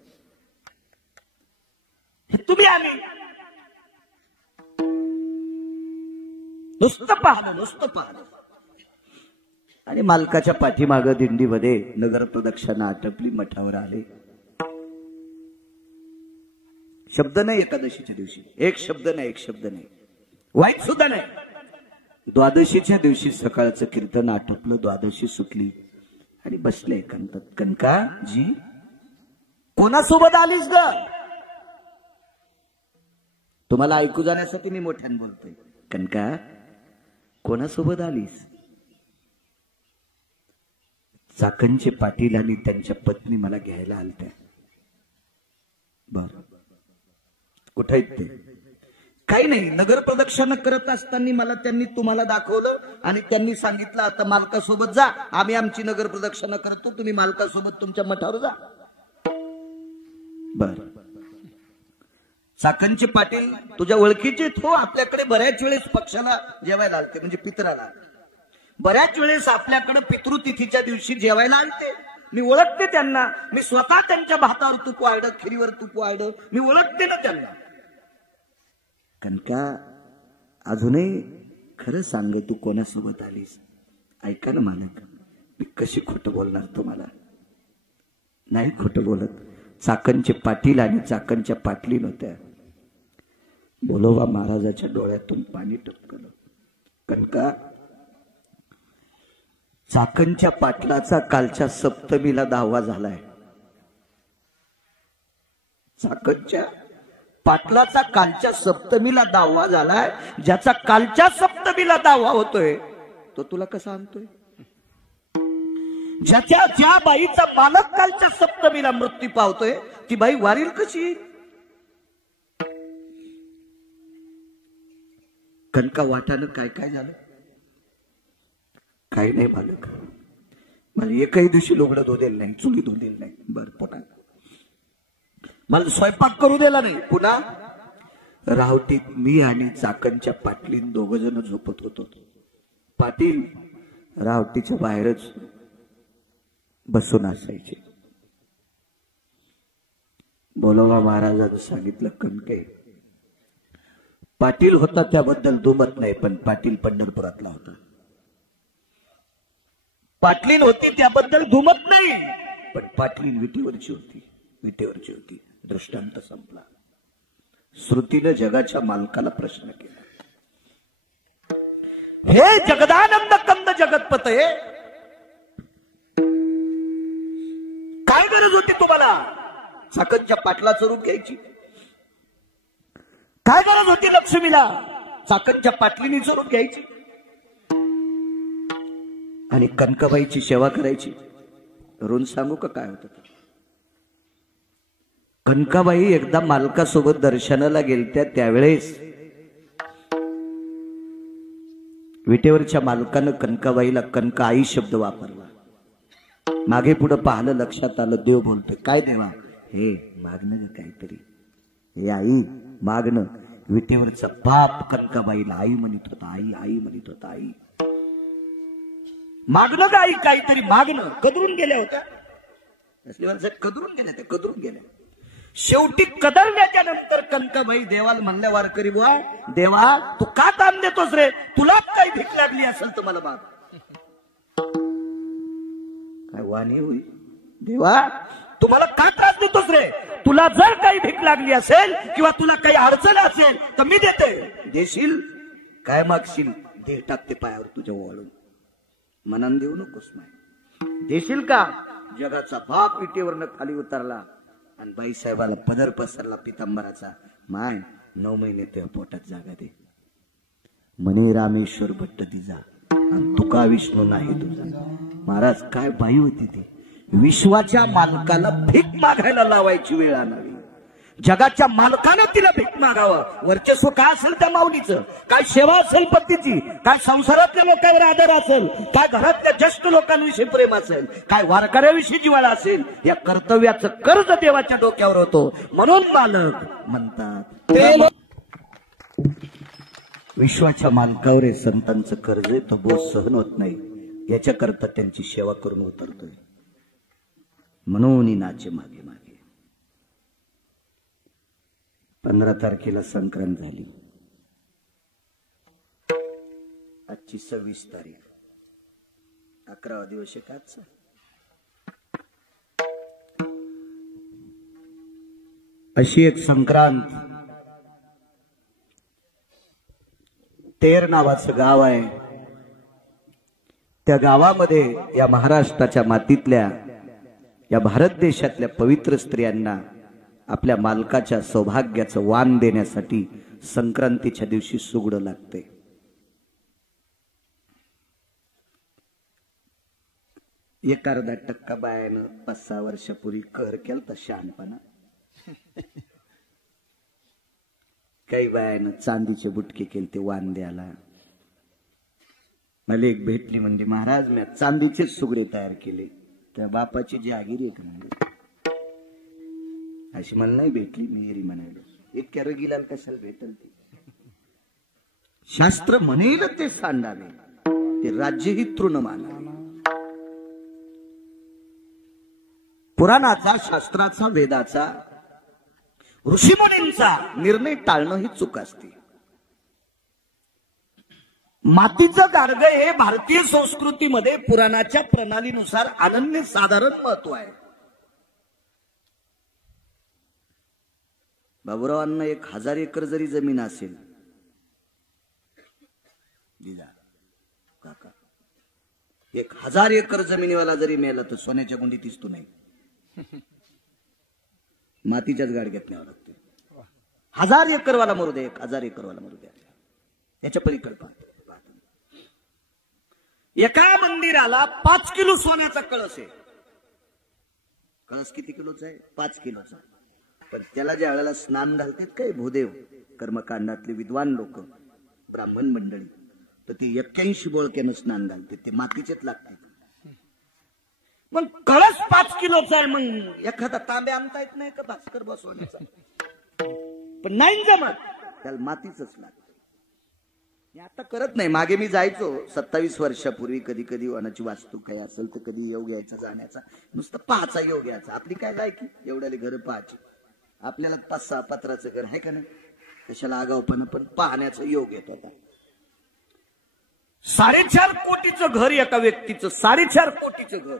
तुम्ही आली नुसतं पाहलं. आणि मालकाच्या पाठीमागं दिंडीमध्ये नगर प्रदक्षिणा आटपली, मठावर आले. शब्द नाही एकादशीच्या दिवशी, एक शब्द नाही, वाईट सुद्धा नाही. द्वादशीच्या दिवशी सकाळचं कीर्तन आटपलं, द्वादशी सुटली आणि बसले एकांतात. कनका जी कोणासोबत आलीस ग? तुम्हाला ऐकू जाण्यासाठी मी मोठ्याने बोलतोय. कनका कोणासोबत आलीस? चाकणचे पाटील आणि त्यांच्या पत्नी मला घ्यायला आलत्या. बर, कुठे आहेत ते? काही नाही, नगर प्रदक्षिणा करत असताना मला त्यांनी तुम्हाला दाखवलं आणि त्यांनी सांगितलं आता मालकासोबत जा, आम्ही आमची नगर प्रदक्षिणा करतो, तुम्ही मालकासोबत तुमच्या मठावर जा. बर, चाकणचे पाटील तुझ्या ओळखीचे हो, आपल्याकडे बऱ्याच वेळेस पक्षाला जेवायला आलते, म्हणजे पितराला. बऱ्याच वेळेस आपल्याकडे पितृतिथीच्या दिवशी जेवायला आलते. मी ओळखते त्यांना, मी स्वतः त्यांच्या भातावर तूप वाढ, खिरीवर तूप वाढ, मी ओळखते ना त्यांना. कनका अजूनही खरं सांग, तू कोणासोबत आलीस? ऐका ना मालक, मी कशी खोटं बोलणार तुम्हाला? नाही खोटं बोलत. चाकणचे पाटील आणि चाकणच्या पाटलीन होत्या. भोलोबा महाराजाच्या डोळ्यातून पाणी टपकलं. कनका, चाकणच्या पाटलाचा कालच्या सप्तमीला 10वा झालाय. चाकणच्या पाटलाचा कालच्या सप्तमीला 10वा झालाय. ज्याचा कालच्या सप्तमीला 10वा होतोय तो तुला कसा आणतोय? ज्या बाईचा मालक कालच्या सप्तमीला मृत्यू पावतोय ती बाई वारील कशी? कनका वाटानं काय काय झालं? काही नाही मालक, मला एकही दिवशी लुगडं धुदेल नाही, चुली धुदेल नाही. बर, पुन्हा मला स्वयंपाक करू दिला नाही. पुन्हा रावटीत मी आणि चाकणच्या पाटलीन 2 जण झोपत होतो. पाटील रावटीच्या बाहेरच बसून असायचे. भोलोबा महाराजांनी सांगितलं, कनके पाटील होता त्याबद्दल दुमत नाही, पण पाटील पंढरपुरातला होता. पाटलीन होती त्याबद्दल दुमत नाही, पण पाटलीन विटेवरची होती. दृष्टांत संपला. श्रुतीनं जगाच्या मालकाला प्रश्न केला, हे जगदानंद कंद जगतपते, काय गरज होती तुम्हाला चाकणच्या पाटलाचं रूप घ्यायची? काय गरज होती लक्ष्मीला चाकणच्या पाटलिनीचं रूप घ्यायची आणि कनकाबाईची सेवा करायची? रोज सांगू का काय होतं? कनकाबाई एकदा मालकासोबत दर्शनाला गेलत्या. त्यावेळेस विटेवरच्या मालकानं कनकाबाईला कनका आई शब्द वापरला. मागे पुढे पाहिलं, लक्षात आलं, देव बोलतोय. काय देवा? हे मागणं काहीतरी. हे आई मागणं. विटेवरचा बाप कनकाबाईला आई म्हणत होता. आई आई म्हणत होता. आई मागणं का आई? काहीतरी मागणं. कदरून गेल्या होत्या कदरून गेल्या. त्या कदरून गेल्या. शेवटी कदरल्याच्या नंतर कनकाबाई देवाला म्हणल्या, वारकरी बुवा, देवा तू का ताण देतोस रे? तुला काही भीक लागली असेल तर मला माग. काय वाणी होई? देवा तुम्हाला का त्रास देतोस रे? तुला जर काही भीक लागली असेल किंवा तुला काही अडचण असेल तर मी देते. देशील? काय मागशील? देह टाकते पायावर तुझ्या वळून. मनान देऊ नकोस. नाही देशील का? जगाचा बाप विटेवरनं खाली उतरला आणि बाईसाहेबाला पदर पसरला पितांबराचा. माय 9 महिने त्या पोटात जागा दे. म्हणे रामेश्वर भट्ट तिचा आणि तुका विष्णू नाही तुझा. महाराज काय बाई होती ती. विश्वाच्या मालकाला भीक मागायला लावायची वेळ आणावी. जगाच्या मालकानं तिला भीक मागावं. वर्चस्व काय असेल त्या माऊलीचं, काय सेवा असेल पतीची, काय संसारातल्या लोकांवर आदर असेल, काय घरातल्या ज्येष्ठ लोकांविषयी प्रेम असेल, काय वारकऱ्याविषयी जिव्हाळा असेल, या कर्तव्याचं कर्ज देवाच्या डोक्यावर होतो. म्हणून मालक म्हणतात विश्वाच्या मालकावर हे संतांचं कर्ज आहे, तो बोज सहन होत नाही. याच्याकरता त्यांची सेवा करून उतरतोय. म्हणून नाचे मागे मागे. 15 तारखेला संक्रांत झाली. आजची 26 तारीख. 11वा दिवस आहे आजचा. अशी एक संक्रांत. तेर नावाचं गाव आहे. त्या गावामध्ये या महाराष्ट्राच्या मातीतल्या, या भारत देशातल्या पवित्र स्त्रियांना आपल्या मालकाच्या सौभाग्याचं वाण देण्यासाठी संक्रांतीच्या दिवशी सुगडं लागते. एक अर्धा टक्का बायानं 5-6 वर्षापूर्वी कर केलता शहाणपणा. काही बायानं चांदीचे बुटके केलते वाण द्यायला. मला एक भेटली, म्हणजे महाराज मी चांदीचे सुगडे तयार केले. त्या बापाची जहागिरी एक म्हणजे अशी मला नाही भेटली. मेहरी म्हणायला इतक्या रगीला कशाला भेटल ती. शास्त्र म्हणेल ते सांडावे, ते राज्यही तृण मानावे. पुराणाचा, शास्त्राचा, वेदाचा, ऋषीमुनींचा निर्णय टाळणं ही चूक असते. मातीचं गाडगं हे भारतीय संस्कृतीमध्ये पुराणाच्या प्रणालीनुसार अनन्य साधारण महत्व आहे. बाबुरावांना 1000 एकर जरी जमीन असेल, काका 1000 एकर जमिनीवाला जरी मेला तर सोन्याच्या गुंडीत दिसतो नाही. मातीच्याच गाडग्यात न्यावं लागते. 1000 एकरवाला मरू दे, 1000 एकरवाला मरू द्या. याच्या पलीकडे पाहतो. एका मंदिराला 5 किलो सोन्याचा कळस आहे. कळस किती किलोचा आहे? 5 किलोचा. पण त्याला ज्या वेळेला स्नान घालतात काय भूदेव, कर्मकांडातले विद्वान लोक, ब्राह्मण मंडळी, तर ते 81 बोळक्यानं स्नान घालतात. ते मातीचेच लागतात. मग कळस 5 किलोचा आहे. मग एखादा तांब्या आणता येत नाही का भास्कर बसवण्याचा? पण नाही जमत, त्याला मातीच लागत. आता करत नाही. मागे मी जायचो 27 वर्षापूर्वी. कधी कधी वनाची वास्तू काही असेल तर कधी योग घ्यायचा जाण्याचा, नुसतं पाहायचा योग घ्यायचा. आपली काय लायकी एवढ्याले घर पाहायची. आपल्याला 5-6 पत्राचं घर आहे का नाही, कशाला आगावपणा. पण पाहण्याचा योग येत होता. 4.5 कोटीचं घर एका व्यक्तीचं. 4.5 कोटीचं घर.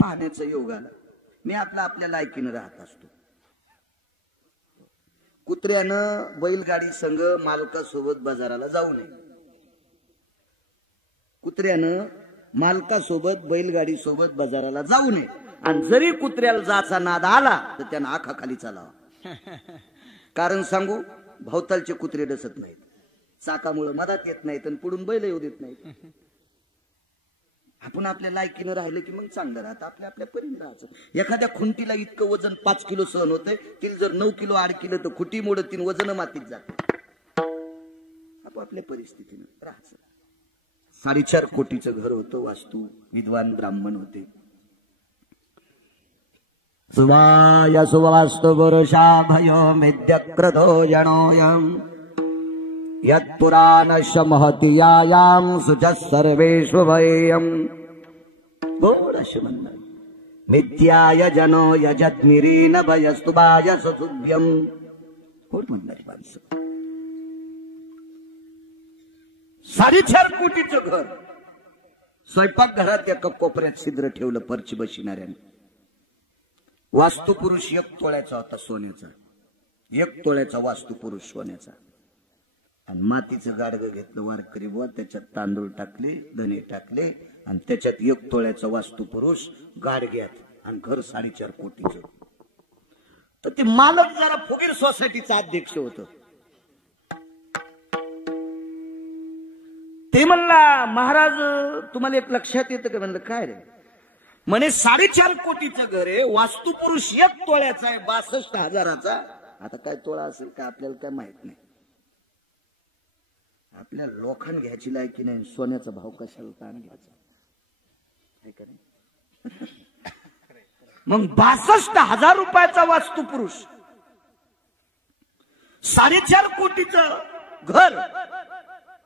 पाहण्याचा योग आला. मी आपल्या लायकीनं राहत असतो. कुत्र्यानं बैलगाडी संघ मालकासोबत बाजाराला जाऊ नये. कुत्र्यानं मालकासोबत बैलगाडी सोबत बाजाराला जाऊ नये. आणि जरी कुत्र्याला जाचा नाद आला तर त्यानं आखा खाली चालावा. कारण सांगू, भोवतालचे कुत्रे डसत नाहीत. चाकामुळे मधात येत नाहीत आणि पुढून बैल येऊ देत नाहीत. आपण आपल्या लायकीनं राहिलं की मग चांगलं राहतं, आपल्या आपल्या परीने राहायचं. एखाद्या खुंटीला इतकं वजन 5 किलो सहन होतंय, तिला जर 9 किलो 8 किलो तर खुटी मोडत तीन वजन मातीत जात. आपापल्या परिस्थितीनं राहायचं. 4.5 कोटीचं घर होतं, वास्तू, विद्वान ब्राह्मण होते. सुवाय सुवास्तु पुरुषा भयो मिद्यक्रधो जनोयम् यत्पुराणस्य महतीयायां सुजः सर्वेषु भयम्. गोड असे म्हणणार. मिथ्याय जनो यजत्निरीन भयस्तुभाय सुभ्यम. गोड म्हणणारी माणसं. 4.5 कोटीचं घर. स्वयंपाक घरात एका कोपऱ्यात छिद्र ठेवलं परची बशिणाऱ्याने. वास्तुपुरुष 1 तोळ्याचा होता सोन्याचा. 1 तोळ्याचा वास्तुपुरुष सोन्याचा. आणि मातीचं गाडगं घेतलं वारकरी बुवा, त्याच्यात तांदूळ टाकले, धने टाकले आणि त्याच्यात 1 तोळ्याचा वास्तुपुरुष गाडग्यात आणि घर 4.5 कोटीचं. तर ते मालक जरा फुगीर सोसायटीचा अध्यक्ष होत. ते म्हणला, महाराज तुम्हाला एक लक्षात येतं का? म्हणलं काय रे? म्हणे 4.5 कोटीचं घर आहे, वास्तुपुरुष 1 तोळ्याचा आहे, 62,000चा. आता काय तोळा असेल का आपल्याला काय माहित नाही. आपल्या लोखंड घ्यायची लायकी नाही, सोन्याचा भाव कशाला ताण घ्यायचा आहे का नाही? मग 62,000 रुपयाचा वास्तुपुरुष, 4.5 कोटीचं घर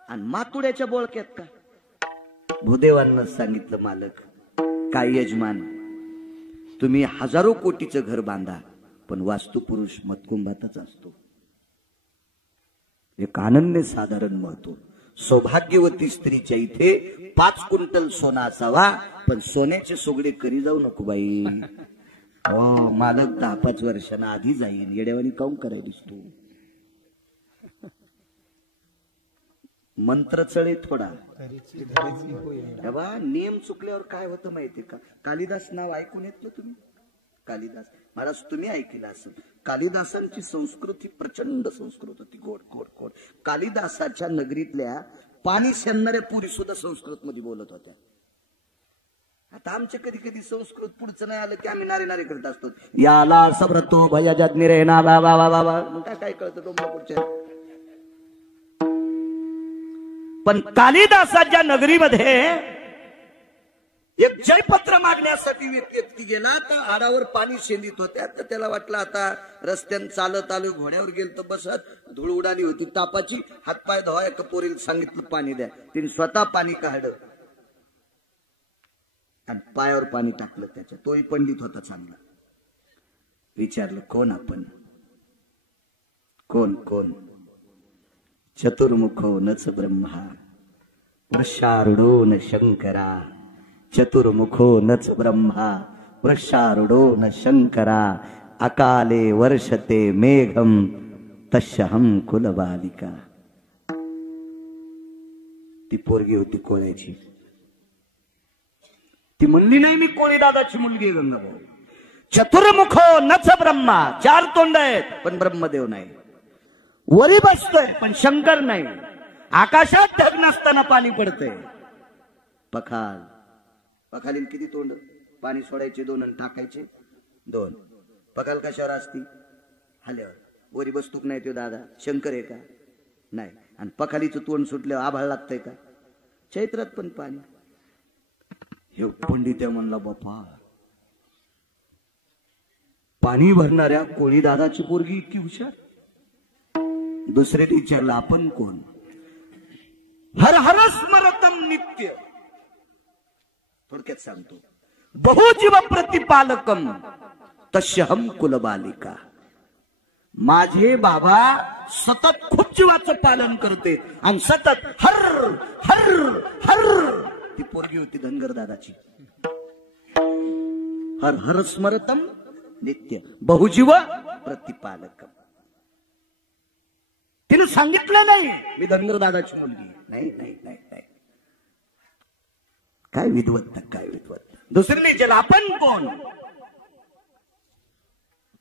आणि मातुड्याच्या बोळक्यात का? भूदेवांना सांगितलं, मालक काय यजमान, तुम्ही 1000 कोटीचं घर बांधा पण वास्तुपुरुष मतकुंभातच असतो. एक अनन्य साधारण महत्व. सौभाग्यवती स्त्रीच्या इथे 5 क्विंटल सोना असावा, पण सोन्याचे सोगडे करी जाऊ नको बाई. हो, मालक 10-5 वर्षांना आधी जाईन. येड्यावानी काऊन करायलीस तू? मंत्र चळे थोडा. नियम चुकल्यावर काय होतं माहितीये का? कालिदास नाव ऐकून येतलं तुम्ही? कालिदास महाराज तुम्ही ऐकलं असेल. कालिदासांची संस्कृती प्रचंड संस्कृत होती, गोड गोड गोड. कालिदासाच्या नगरीतल्या पाणी शेणणाऱ्या पुरी सुद्धा संस्कृत मध्ये बोलत होत्या. आता आमच्या कधी कधी संस्कृत पुढचं नाही आलं की आम्ही नारे नारे करत असतो. याला समृतो भयजज्ञिरे ना बाबा बाबा. मग काय कळतं डोंबला पुढच्या. पण कालिदासाच्या नगरीमध्ये एक जयपत्र मागण्यासाठी व्यक्ती गेला. तर आडावर पाणी शेंदीत होत्या. तर त्याला वाटलं आता रस्त्यानं चालत आलो, घोड्यावर गेल तर बसत. धूळ उडाली होती तापाची, हातपाय धुवाय कपोरीला सांगितलं पाणी द्या. तिने स्वतः पाणी काढलं आणि पायावर पाणी टाकलं त्याच्या. तोही पंडित होता चांगला. विचारलं कोण आपण? कोण कोण? चतुर्मुखो नच ब्रह्मा वृषारूढो न शंकरा. चतुर्मुखो नच ब्रह्मा वृषारूढो न शंकरा. अकाले वर्षते मेघम तस्यहं कुलबालिका. ती पोरगी होती कोळ्याची. ती म्हणली नाही मी कोळी दादाची मुलगी गंगाभाऊ. चतुर्मुखो नच ब्रह्मा, 4 तोंड आहेत पण ब्रह्मदेव नाही. वरी बसतोय पण शंकर नाही. आकाशात ढग नसताना पाणी पडतंय. पखाल, पखालील किती तोंड? पाणी सोडायचे 2 आणि टाकायचे 2. पखाल कशावर असती? हल्यावर. वरी बसतूक नाही तो दादा. शंकर आहे का? नाही. आणि पखालीचं तोंड सुटल्यावर आभाळ लागतंय का? चैत्रात पण पाणी. हे पंडित म्हणला बापा, पाणी भरणाऱ्या कोळी दादाची पोरगी इतकी हुशार. दुसरे विचारला आपण कोण? हर हर स्मरतम नित्य. थोडक्यात सांगतो, बहुजीव प्रतिपालकम तस्यहं कुलबालिका. माझे बाबा सतत खूप जीवाचं पालन करते आणि सतत हर हर हर. ती पोरगी होती धनगर दादाची. हर हर स्मरतम नित्य बहुजीव प्रतिपालकम. तिने सांगितलं नाही मी धनगर दादाची मुलगी. नाही नाही नाही नाही. काय विद्वत्ता, काय विद्वत्ता. दुसरीने विचारलं आपण कोण?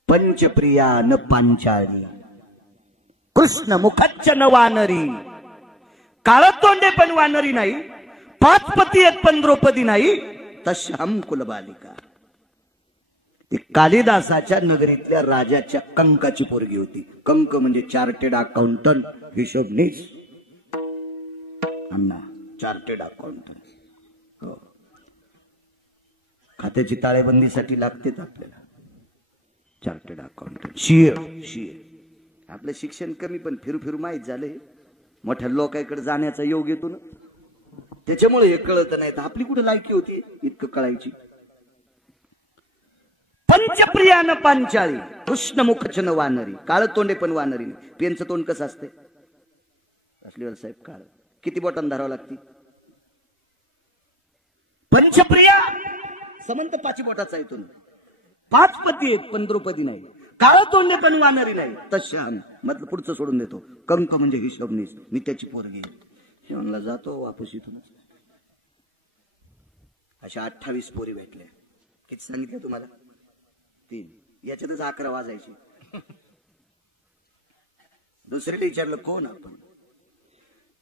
पंचप्रिया न पांचाळी कृष्ण मुखच्च न वानरी. काळ तोंडे पण वानरी नाही, पाच पती आहेत पण द्रौपदी नाही तशाम कुलबालिका. ती कालिदासाच्या नगरीतल्या राजाच्या कंकाची पोरगी होती. कंक म्हणजे चार्टेड अकाउंटंट, हिशोबनीस. अण्णा चार्टेड अकाउंटंट. हो, खात्याची ताळेबंदीसाठी लागतेच आपल्याला चार्टेड अकाउंटंट. शिर आपलं शिक्षण कमी पण फिरू फिरू माहीत झालंय. मोठ्या लोकांकडे जाण्याचा योग येतो ना, त्याच्यामुळे हे कळत नाही. तर आपली कुठे लायकी होती इतकं कळायची. पंचप्रियान पांचाळी, कृष्णमुखचन वानरी. काळ तोंडे पण वानरी नाही. पेनचं तोंड कसं असते असलीवर साहेब? काळ. किती बोटांना धरावं लागते? पंचप्रिया समंत 5 बोटाचा येतो. 5 पती आहेत पण द्रौपदी नाही. काळ तोंडे पण वानरी नाही तशा. मग पुढचं सोडून देतो. कंक म्हणजे हिशोबनीस. मी त्याची पोरगी म्हणला जातो वापस इथूनच. अशा 28 पोरी भेटल्या. किती सांगितलं तुम्हाला? 3. याच्यातच 11 वाजायचे. दुसरीला विचारलं कोण आपण?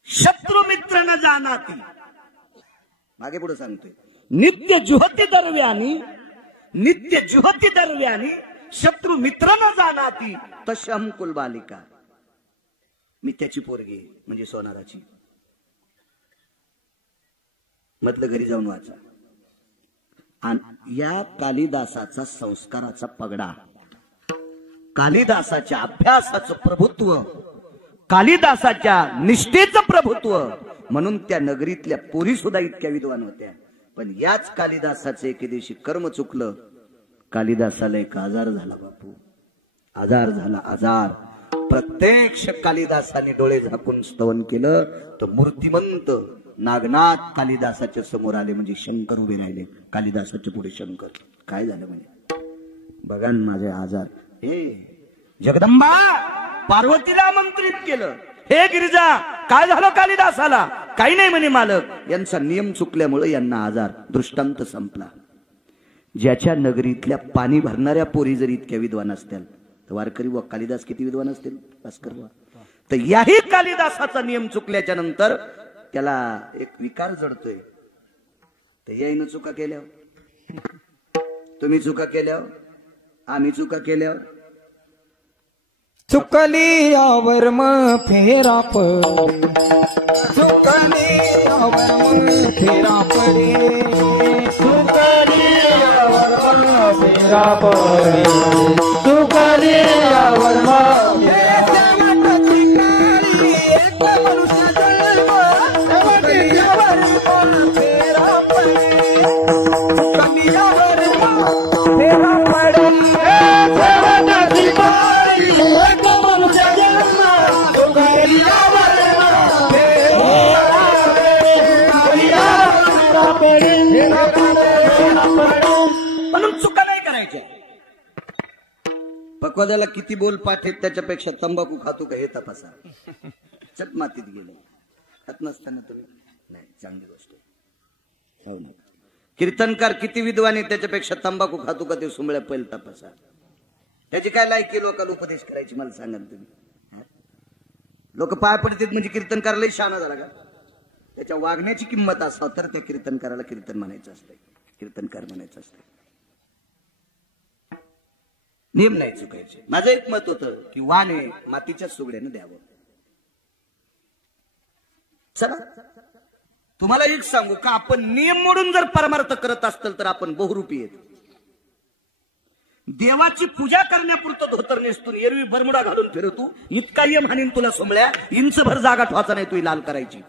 शत्रु मित्र न जानाती. मागे पुढे सांगतोय नित्य जुहती दरव्यानी शत्रु मित्र न जानाती तशम कुलबालिका. मी त्याची पोरगी म्हणजे सोनाराची. म्हटलं घरी जाऊन वाचा. आणि या कालिदासाचा संस्काराचा पगडा, कालिदासाच्या अभ्यासाचं प्रभुत्व, कालिदासाच्या निष्ठेचं प्रभुत्व, म्हणून त्या नगरीतल्या पोरी सुद्धा इतक्या विद्वान होत्या. पण याच कालिदासाचे एके दिवशी कर्म चुकलं. कालिदासाला एक आजार झाला बापू. आजार झाला, आजार. प्रत्यक्ष कालिदासाने डोळे झाकून स्तवन केलं तर मूर्तिमंत नागनाथ कालिदासाच्या समोर आले. म्हणजे शंकर उभे राहिले कालिदासाच्या पुढे. शंकर काय झालं म्हणजे बघा माझे आजार. हे जगदंबा पार्वतीला आमंत्रित केलं. हे गिरिजा काय झालं कालिदासाला? काही नाही म्हणे मालक, यांचा नियम चुकल्यामुळे यांना आजार. दृष्टांत संपला. ज्याच्या नगरीतल्या पाणी भरणाऱ्या पोरी जर इतक्या विद्वान असतील तर वारकरी व कालिदास किती विद्वान असतील? भास्कर. तर याही कालिदासाचा नियम चुकल्याच्या नंतर त्याला एक विकार जडतोय. तर याईनं चुका केल्यावर, तुम्ही चुका केल्यावर, आम्ही चुका केल्यावर, चुकली यावर मग फेरा पडे. चुकली यावर मग फेरा पडे. चुकली यावर मग फेरा पडे. चुकली यावर मग म्हणून चुका नाही करायच्या. पक्वादाला किती बोल पाठ आहेत त्याच्यापेक्षा तंबाखू खातो का हे तपासा. चट मातीत गेले. खात नसताना तुम्ही नाही, चांगली गोष्ट हो ना. कीर्तनकार किती विद्वान आहे त्याच्यापेक्षा तंबाखू खातो का ते सुंबळ्या पहिल तपासा. त्याची काय लायकी लोकांना उपदेश करायची मला सांगा तुम्ही. लोक पाय पडतात म्हणजे कीर्तनकार लय शहाणा झाला का? त्याच्या वागण्याची किंमत असावं तर त्या कीर्तनकाराला कीर्तन म्हणायचं असतं, कीर्तनकार म्हणायचं असतं. नियम नाही चुकायचे. माझं एक मत होतं की वाणे मातीच्या सुगड्यानं द्यावं. चला तुम्हाला एक सांगू का, आपण नियम मोडून जर परमार्थ करत असतील तर आपण बहुरूपी येतो. देवाची पूजा करण्यापुरतं धोतर नेसतून एरवी बरमुडा घालून फिरतो. इतका यम हाणीन तुला सोमळ्या, इंचभर जागा ठेवायचा नाही तू लाल करायची.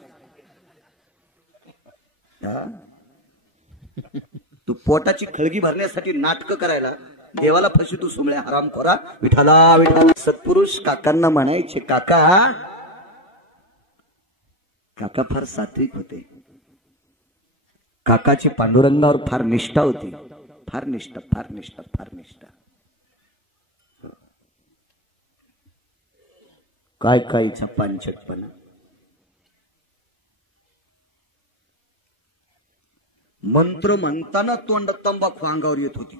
तू पोटाची खळगी भरण्यासाठी नाटक करायला देवाला फशी तू सोमळ्या हरामखोरा. विठाला विठाला. सत्पुरुष काकांना म्हणायचे काका, काका फार सात्विक होते. काकाची पांडुरंगावर फार निष्ठा होती. फार निष्ठा, फार निष्ठा, फार निष्ठा. काय कायचा पांचटपणा. मंत्र म्हणताना तोंडात तंबाखू अंगावर येत होती.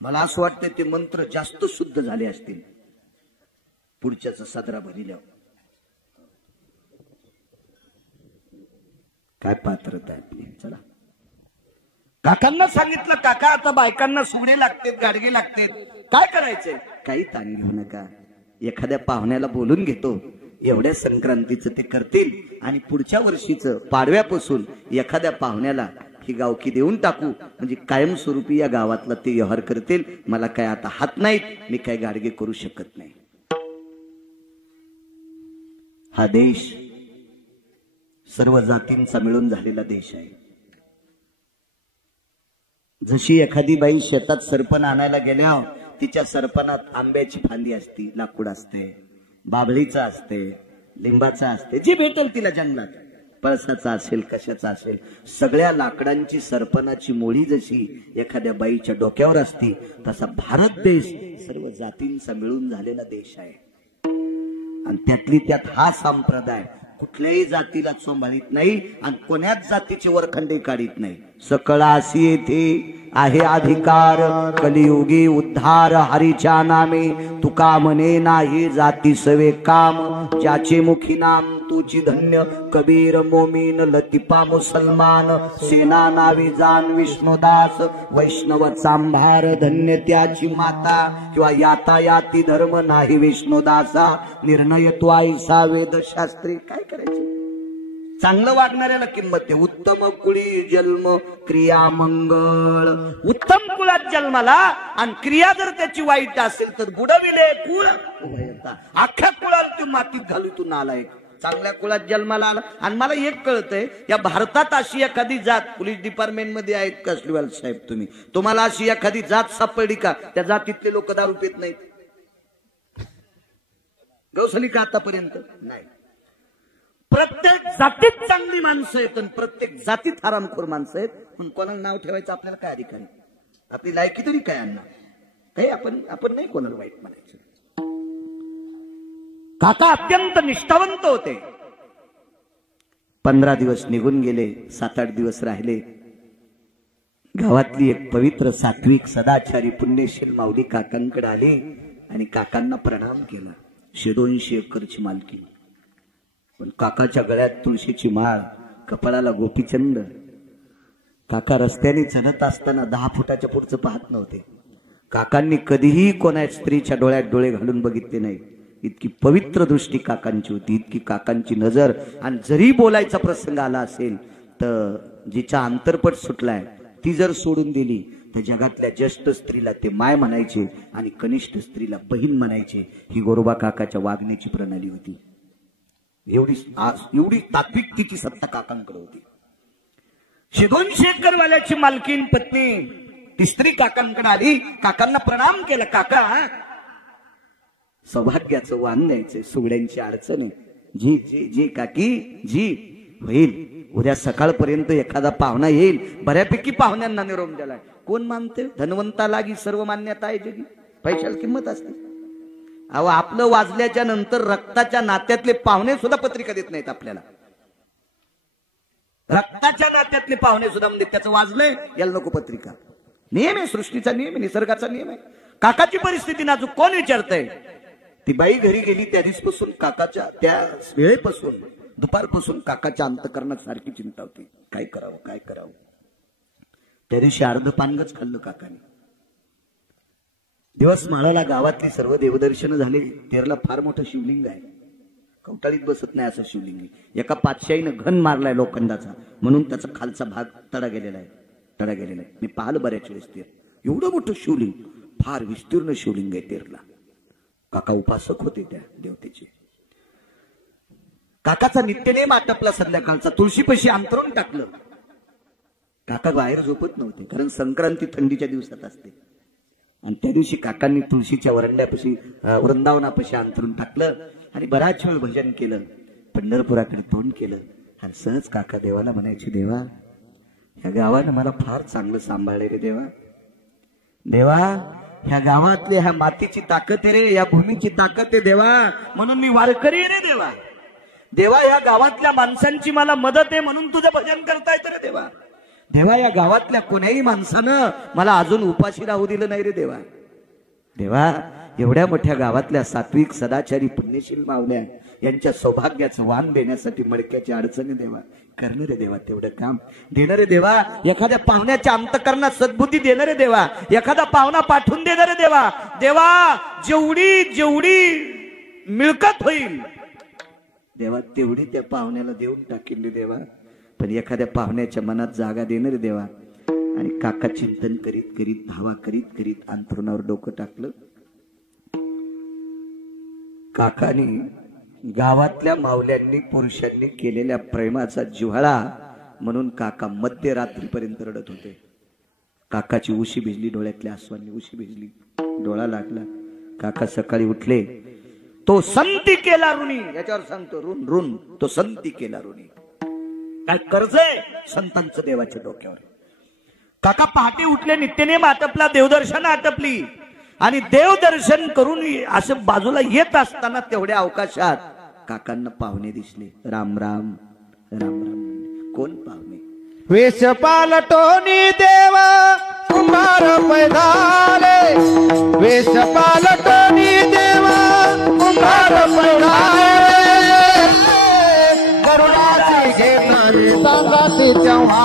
मला असं वाटतं ते मंत्र जास्त शुद्ध झाले असतील पुढच्याच सदरा भरिल्यावर. काय पात्रता आपली. चला, काकांना सांगितलं, काका आता बायकांना सुगडे लागतात, गाडगे लागतात, काय करायचंय? काही ताण घेऊ नका, एखाद्या पाहुण्याला बोलून घेतो, एवढ्या संक्रांतीचं ते करतील आणि पुढच्या वर्षीचं पाडव्यापासून एखाद्या पाहुण्याला ही गावकी देऊन टाकू, म्हणजे कायमस्वरूपी या गावातला ते व्यवहार करतील. मला काय आता हात नाहीत, मी काय गाडगे करू शकत नाही. हा देश सर्व जातींचा मिळून झालेला देश आहे. जशी एखादी बाई शेतात सरपण आणायला गेल्या, तिच्या सरपणात आंब्याची फांदी असते, लाकूड असते, बाभळीचं असते, लिंबाचं असते, जे भेटेल तिला जंगलात, पळसाचा असेल, कशाचा असेल, सगळ्या लाकडांची सरपणाची मोळी जशी एखाद्या बाईच्या डोक्यावर असती, तसा भारत देश सर्व जातींचा मिळून झालेला देश आहे. आणि त्यातली त्यात हा संप्रदाय कुठल्याही जातीला चोंबाळीत नाही आणि कोण्याच जातीचे वरखंडे काढीत नाही. सकळासी येथे आहे अधिकार, कलियुगी उद्धार हरीच्या नामे. तुका म्हणे नाही जाती सवे काम, ज्याचे मुखी नाम तुझी धन्य. कबीर मोमीन लतिपा मुसलमान, सेना नावी जाण विष्णुदास. वैष्णव चांभार धन्य त्याची माता, किंवा यातायाती धर्म नाही विष्णुदासा. निर्णय तो ऐसा वेदशास्त्री. काय करायचे? चांगलं वागणाऱ्याला किंमत आहे. उत्तम कुळी जन्म क्रिया मंगळ. उत्तम कुळात जन्माला आणि क्रिया जर त्याची वाईट असेल तर बुडविले कुळ अख्ख्या कुळाला तू मातीत घालू तू नालायक. चांगल्या कुळात जन्माला आला. आणि मला एक कळतंय, या भारतात अशी एखादी जात, पोलीस डिपार्टमेंट मध्ये आहेत कसलीवाल साहेब तुम्ही, तुम्हाला अशी एखादी जात सापडली का त्या जातीतले लोक दारू पित नाहीत? गौसली का आतापर्यंत नाही. प्रत्येक जातीत चांगली माणसं आहेत आणि प्रत्येक जातीत हरामखोर माणसं आहेत. पण कोणाला नाव ठेवायचं आपल्याला काय अधिकार आहे? आपली लायकी तरी काय आणणार? काही आपण नाही कोणाला वाईट म्हणायचं. काका अत्यंत निष्ठावंत होते. 15 दिवस निघून गेले, 7-8 दिवस राहिले. गावातली एक पवित्र सात्विक सदाचारी पुण्यशील माऊली काकांकडे आली आणि काकांना प्रणाम केला. 100-200 एकरची मालकी. पण काकाच्या गळ्यात तुळशीची माळ, कपाळाला गोपीचंद. काका रस्त्याने चलत असताना 10 फुटाच्या पुढचं पाहत नव्हते. काकांनी कधीही कोणा स्त्रीच्या डोळ्यात डोळे घालून बघितले नाही. इतकी पवित्र दृष्टी काकांची होती, इतकी काकांची नजर. आणि जरी बोलायचा प्रसंग आला असेल तर जिचा अंतरपट सुटलाय ती जर सोडून दिली तर जगातल्या ज्येष्ठ स्त्रीला ते माय म्हणायचे आणि कनिष्ठ स्त्रीला बहीण म्हणायचे. ही गोरोबा काकाच्या वागण्याची प्रणाली होती. एवढी तात्विकतेची सत्ता काकांकडे होती. 100-200 एकरवाल्याची मालकीन पत्नी ती स्त्री काकांकडे आली, काकांना प्रणाम केला. काका, सौभाग्याचं वाण द्यायचंय, सुगड्यांची अडचण आहे. जी जी जी काकी जी होईल. उद्या सकाळपर्यंत एखादा पाहुणा येईल. बऱ्यापैकी पाहुण्यांना निरोप दिलाय. कोण मानते? धनवंता लागी सर्व मान्यता आहे जगी. पैशाला किंमत असते. अहो, आपलं वाजल्याच्या नंतर रक्ताच्या नात्यातले पाहुणे सुद्धा पत्रिका देत नाहीत आपल्याला. रक्ताच्या नात्यातले पाहुणे सुद्धा म्हणजे त्याचं वाजलंय याला नको पत्रिका. नियम आहे, सृष्टीचा नियम आहे, निसर्गाचा नियम आहे. काकाची परिस्थिती नाजूक. कोण विचारतंय? ती बाई घरी गेली त्या दिवसपासून, काकाच्या त्या वेळेपासून, दुपारपासून काकाच्या अंतकरणात सारखी चिंता होती. काय करावं, काय करावं. त्या दिवशी अर्ध पानगच खाल्लं काकाने. दिवस माळाला गावातली सर्व देवदर्शन झाले. तेरला फार मोठं शिवलिंग आहे, कवटाळीत बसत नाही असं शिवलिंग आहे. एका पातशाहीनं घन मारलाय लोखंडाचा, म्हणून त्याचा खालचा भाग तडा गेलेला आहे. मी पाहिलं बऱ्याच वेळेस ते. एवढं मोठं शिवलिंग, फार विस्तीर्ण शिवलिंग आहे तेरला. काका उपासक होते त्या देवतेचे. काकाचा नित्यनेम आटपला संध्याकाळचा. तुळशीपाशी अंतरून टाकलं. काका बाहेर झोपत नव्हते, कारण संक्रांती थंडीच्या दिवसात असते. आणि त्या दिवशी काकांनी तुळशीच्या वरंड्यापाशी, वृंदावनापाशी अंतरून टाकलं आणि बराच वेळ भजन केलं. पंढरपुराकडे तोंड केलं आणि सहज काका देवाला म्हणायचे, देवा, या गावानं मला फार चांगलं सांभाळले रे देवा. देवा, ह्या गावातले ह्या मातीची ताकद आहे रे, या भूमीची ताकद आहे देवा, म्हणून मी वारकरी आहे रे देवा. देवा, या गावातल्या माणसांची मला मदत आहे म्हणून तुझं भजन करता येतं रे देवा. देवा, या गावातल्या कोण्याही माणसानं मला अजून उपाशी राहू दिलं नाही रे देवा. देवा, एवढ्या मोठ्या गावातल्या सात्विक सदाचारी पुण्यशील मावल्या यांच्या सौभाग्याचं वाण देण्यासाठी मडक्याच्या अडचणी देवा, करणारे देवा तेवढं काम, देणारे देवा एखाद्या पाहुण्याच्या अंतकरणात सद्बुद्धी देणारे देवा, एखादा पाहुणा पाठवून देणारे देवा, देवा जेवढी जेवढी मिळकत होईल देवा तेवढी त्या पाहुण्याला देऊन टाकेल देवा, पण एखाद्या पाहुण्याच्या मनात जागा देणारे देवा. आणि काका चिंतन करीत करीत धावा करीत करीत अंथरुणावर डोकं टाकलं. काकानी गावातल्या मावल्यांनी पुरुषांनी केलेल्या प्रेमाचा जिव्हाळा म्हणून काका मध्यरात्रीपर्यंत रडत होते. काकाची उशी भिजली, डोळ्यातल्या आसवांनी उशी भिजली, डोळा लागला. काका सकाळी उठले. तो संती केला ऋणी, याच्यावर सांगतो ऋण ऋण, तो संती केला ऋणी. काय कर्ज आहे संतांचं देवाच्या डोक्यावर. काका पहाटे उठले, नित्यनेम आटपला, देवदर्शन आटपली आणि देवदर्शन करून असं बाजूला येत असताना तेवढ्या अवकाशात काकांना पाहुणे दिसले. राम राम राम राम. कोण पाहुणे? वेश पालटोनी देवा कुंभार पैदाले, वेश पालटोनी देवा कुंभार पैदाले, गरुडाची घेतानी सांगाती तेव्हा,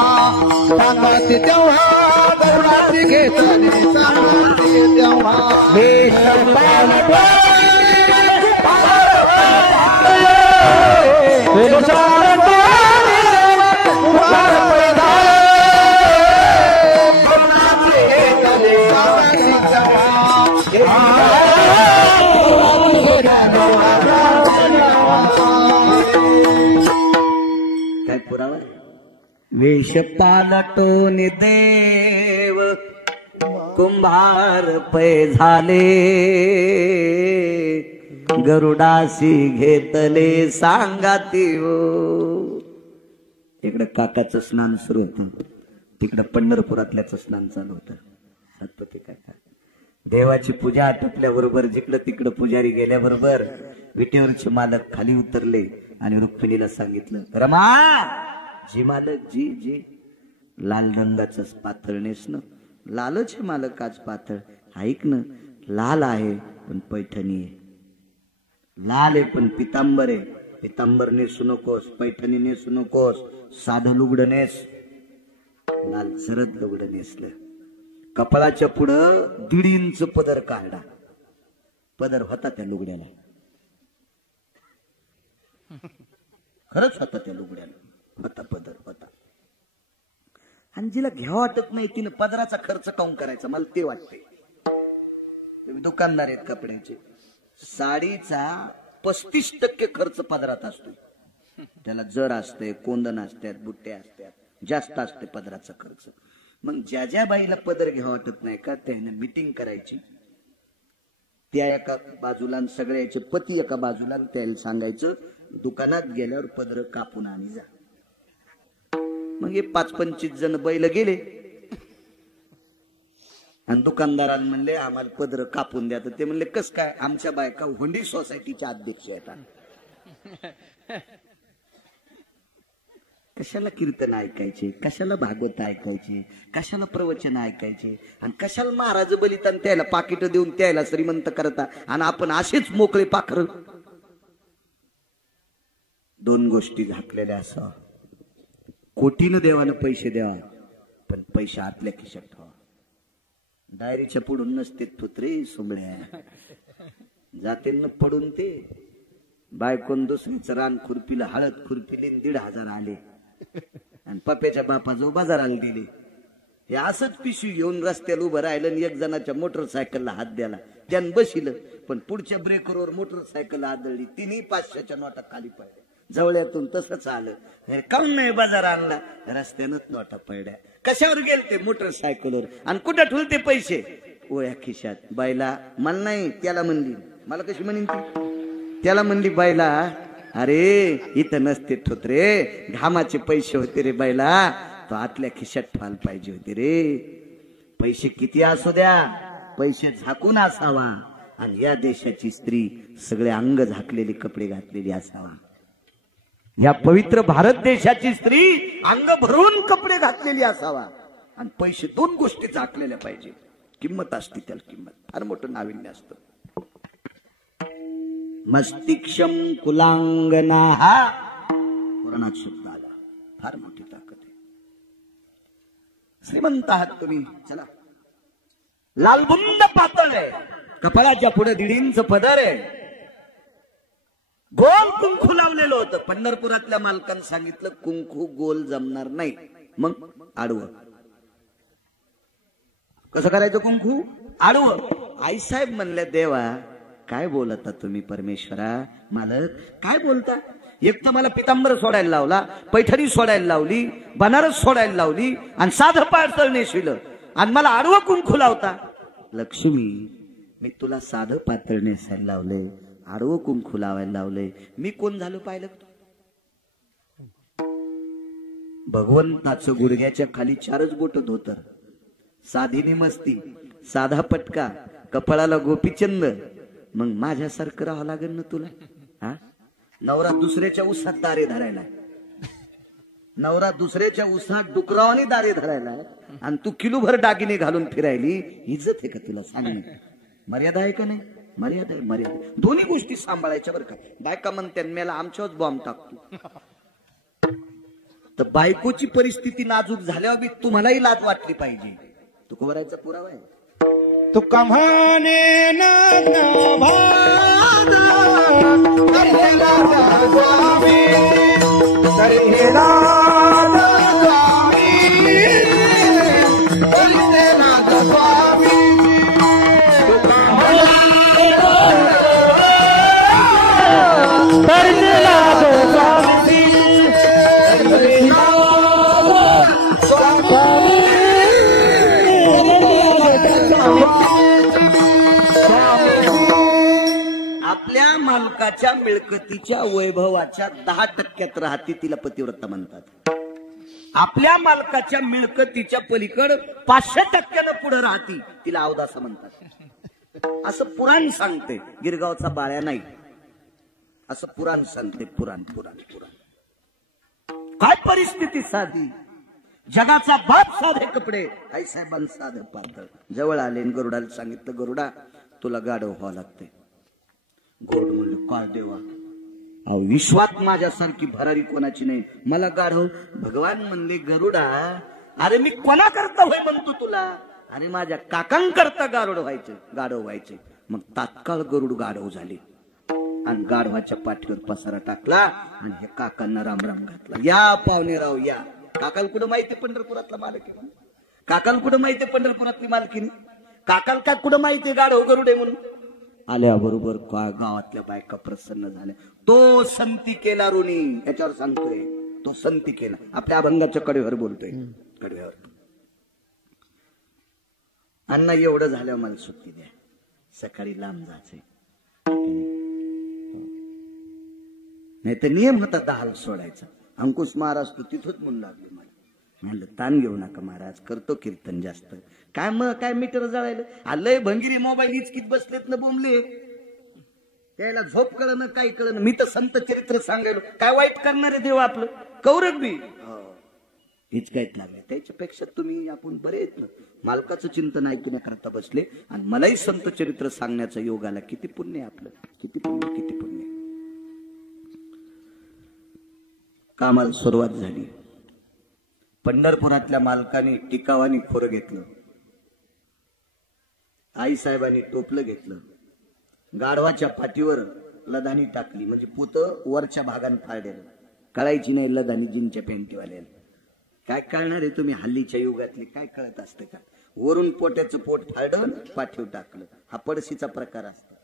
सांगाती तेव्हा, गरुडाची घेतानी सांगाती तेव्हा, वेश पालटोनी वेश पालटोनी कुंभार पैदाले, गरुडाची घेतानी सांगाती तेव्हा, काय पुरावा? वेश पालटोन देव कुंभार पै झाले, गरुडासी घेतले सांगाती हो. इकडं काकाचं स्नान सुरू होतं, तिकडं पंढरपुरातल्याचं स्नान चालू होतं. सत्पती काका देवाची पूजा आटोपल्याबरोबर जिकडं तिकडं पुजारी गेल्याबरोबर विटेवरचे मालक खाली उतरले आणि रुक्मिणीला सांगितलं, रमा जी मालक जी जी लाल रंगाचं पातळ नेसणं, लालच आहे मालक आज पातळ. ऐक ना, लाल आहे पण पैठणी आहे, लाल आहे पण पितांबर आहे, पितांबर नेसू नकोस, पैठणी नेसू नकोस, साधं लुगडं नेस. लाल सरद लुगडं नेसलं. कपाळाच्या पुढं 1.5 इंच पदर काढला. पदर होता त्या लुगड्याला, खरंच होता त्या लुगड्याला, होता पदर होता. आणि जिला घ्यावं वाटत नाही तिने पदराचा खर्च काऊन करायचा, मला ते वाटते. तुम्ही दुकानदार आहेत कपड्याचे, साडीचा 35% खर्च पदरात असतो. त्याला जर असते, कोंदण असतात, बुट्टे असतात, जास्त असते पदराचा खर्च. मग ज्या ज्या बाईला पदर घ्यावं वाटत नाही का त्याने मीटिंग करायची, त्या एका बाजूला सगळ्याचे पती एका बाजूला, त्याला सांगायचं दुकानात गेल्यावर पदर कापून आणि जा. मग हे 5-25 जण बैल गेले आणि दुकानदारांना म्हणले आम्हाला पदर कापून द्या. तर ते म्हणले कस काय? आमच्या बायका हुंडी सोसायटीच्या अध्यक्ष आहेत. कशाला कीर्तन ऐकायचे, कशाला भागवत ऐकायचे, कशाला प्रवचन ऐकायचे, आणि कशाला महाराज बलिदान त्याला पाकिट देऊन त्याला श्रीमंत करता आणि आपण असेच मोकळे पाखर. 2 गोष्टी घातलेल्या असा, कोटीनं देवानं पैसे द्यावा पण पैसे आतल्या खिशात ठेवा. डायरीच्या पुढून नसते थुत्रे सोबळ्या, जाते न पडून ते. बायकोन दुसरीचं रान खुरपीला, हळद खुरपीले 1,500 आले आणि पप्याच्या बापाजवळ बाजाराला गेले. हे असंच पिशवी घेऊन रस्त्याला उभं राहिलं आणि एक जणाच्या मोटरसायकलला हात द्याला, त्यानं बसिलं पण पुढच्या ब्रेकरवर मोटरसायकल आदळली, 3 500च्या नोटा खाली पडल्या. जवळ्यातून तसंच आलं, काऊन नाही बाजार आणला, रस्त्यानंच नोटा पडल्या. कशावर गेले ते? मोटरसायकलवर. आणि कुठं ठेवले ते पैसे? ओया खिशात. बायला मला नाही, त्याला म्हणली. मला कशी म्हणीन ती? त्याला म्हणली बायला, अरे इथं नसते ठोत रे, घामाचे पैसे होते रे बायला, तो आतल्या खिशात ठेवायला पाहिजे होते रे. पैसे किती असू द्या, पैसे झाकून असावा. आणि या देशाची स्त्री सगळे अंग झाकलेले कपडे घातलेली असावा. या पवित्र भारत देशाची स्त्री अंग भरून कपडे घातलेली असावा आणि पैसे 2 गोष्टी झाकलेल्या पाहिजे. किंमत असते त्याला, किंमत फार मोठं नाविन्य असतं. मस्तिष्कम कुलांगना हा पुराणात शब्द आला. फार मोठी ताकद आहे. श्रीमंत आहात तुम्ही, चला. लालबुंद पातळ आहे, कपाळाच्या पुढे 1.5 इंच पदर आहे, गोल कुंकू लावलेलं होतं. पंढरपुरातल्या मालकानं सांगितलं कुंकू गोल जमणार नाही, मग आडवं. कसं करायचं कुंकू? आडवं. आईसाहेब म्हणल्या देवा काय बोलता तुम्ही परमेश्वरा, मालक काय बोलता? एक तर मला पितांबर सोडायला लावला, पैठणी सोडायला लावली, बनारस सोडायला लावली आणि साधं पाळसळ नेसविलं आणि मला आडवं कुंकू लावता. लक्ष्मी मी तुला साधं पातळ नेसायला लावले, आडवं कुंकू लावायला लावले, मी कोण झालो पाहिलं? भगवंताचं गुडघ्याच्या खाली 4च बोट धोतर, साधीनी मस्ती, साधा पटका, कपाळाला गोपीचंद. मग माझ्यासारखं राहावं लागेल ना तुला? हा, नवरा दुसऱ्याच्या उसात दारे धरायला, नवरा दुसऱ्याच्या उसात डुकरावाने दारे धरायला आणि तू किलोभर दागिने घालून फिरायली. इज्जत आहे का तुला? सांग. मर्यादा आहे का नाही? मर्यादा आहे, मर्यादा. दोन्ही गोष्टी सांभाळायच्या बरं का. बायका म्हणते मेला आमच्याच बॉम्ब टाकतो, तर बायकोची परिस्थिती नाजूक झाल्यावर बी तुम्हालाही लाज वाटली पाहिजे. तू कोरायचा पुरावा आहे. तू कम्हाने आपल्या मालकाच्या मिळकतीच्या वैभवाच्या 10% राहते तिला पतिव्रता म्हणतात. आपल्या मालकाच्या मिळकतीच्या पलीकड 500% पुढे राहती तिला अवदासा म्हणतात. असं पुराण सांगते, गिरगावचा बाळ्या नाही. असं पुराण सांगते, पुराण पुराण पुराण. काय परिस्थिती साधी, जगाचा बाप साधे कपडे, आई साहेबांना साधं पातळ. जवळ आले गरुडाला सांगितलं गरुडा तुला गाढव व्हावं लागते. गरुड म्हणलं काय देवा, अहो विश्वात माझ्यासारखी भरारी कोणाची नाही, मला गाढव. भगवान म्हणले गरुडा अरे मी कोणा करता होय म्हणतो तुला? अरे माझ्या काकांकरता गाढव व्हायचे. मग तात्काळ गरुड गाढव झाले आणि गाढवाच्या पाठीवर पसारा टाकला आणि हे काकांना राम राम घातला. या पाहुणे राव या. काकाला कुठं माहिती पंढरपुरातला मालकीने? काकाला कुठं माहिती पंढरपुरातली मालकीने? काकाला काय कुठं माहिती गाढव गरुड आहे म्हणून? आल्याबरोबर गावातल्या बायका प्रसन्न झाल्या. तो संती केला ऋणी, याच्यावर सांगतोय तो संती केला. आपल्या अभंगाच्या कडेवर बोलतोय, कडेवर. अण्णा एवढं झाल्यावर मला सुट्टी द्या, सकाळी लांब जायचंय. नाही तर नियम होता 10 सोडायचा. अंकुश महाराज तू तिथंच म्हणून लागले. मला म्हणलं ताण घेऊ नका महाराज, करतो कीर्तन जास्त. काय मग काय मीटर जळायला आलंय? भंगिरी मोबाईल इचकीत बसलेत ना बोंबले, त्याला झोप कळणं काही कळणं. मी तर संत चरित्र सांगायलो, काय वाईट करणार आहे देव आपलं? कौरक बी हिचकायत लागले. त्याच्यापेक्षा तुम्ही आपण बरे आहेत ना. मालकाचं चिंतन ऐकण्याकरता बसले आणि मलाही संत चरित्र सांगण्याचा योग आला. किती पुण्य आहे आपलं, किती पुण्य, किती पुण्य. कामाला सुरुवात झाली. पंढरपुरातल्या मालकाने टिकावानी खोरं घेतलं, आई साहेबांनी टोपलं घेतलं, गाढवाच्या पाठीवर लदानी टाकली, म्हणजे पोत वरच्या भागाने फाडलेलं. कळायची नाही लदानी जिनच्या पेंटीवाल्याला. काय कळणार आहे तुम्ही हल्लीच्या युगातले? काय कळत असतं का? वरून पोट्याचं पोट फाडून पाठीवर टाकलं, हा पडशीचा प्रकार असतो.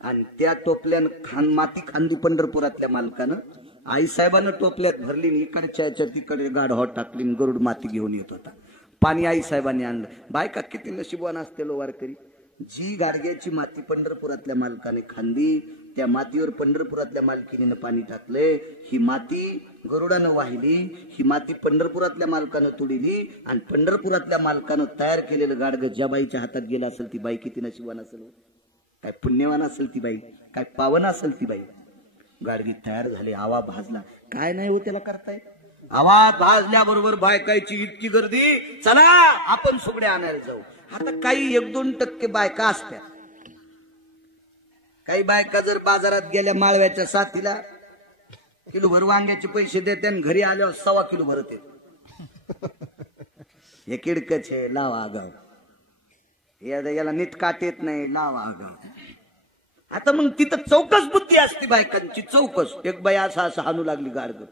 आणि त्या टोपल्यानं माती खांदी पंढरपुरातल्या मालकानं. आई साहेबांना टोपल्यात भरली, इकडच्या तिकडे गाढवा टाकली, गरुड माती घेऊन येत होता. पाणी आई साहेबांनी आणलं. बायका किती नशिबवान असते लो वारकरी. जी गाडग्याची माती पंढरपुरातल्या मालकाने खांदी, त्या मातीवर पंढरपुरातल्या मालकीने पाणी टाकले. ही माती गरुडानं वाहिली, ही माती पंढरपुरातल्या मालकानं तुडीली आणि पंढरपुरातल्या मालकानं तयार केलेलं गाडगं ज्या बाईच्या हातात गेलं असेल ती बाई किती नशिबवान असेल, काय पुण्यवान असेल ती बाई, काय पावन असेल ती बाई. गाडगी तयार झाली, आवा भाजला. काय नाही हो त्याला करताय. आवाज भाजल्याबरोबर बायकायची इतकी गर्दी, चला आपण सुगड्या आणायला जाऊ. आता काही 1-2% बायका असत्या, काही बायका जर बाजारात गेल्या माळव्याच्या साथीला किलोभर वांग्याचे पैसे देते आणि घरी आल्यावर 1.25 किलो भरते. हे किडकच आहे, लावा आगाव. याला नीट काट येत नाही, लावा आगाव. आता मग तिथं चौकस बुद्धी असते बायकांची, चौकस. एक बाई असं हाणू लागली गाडग.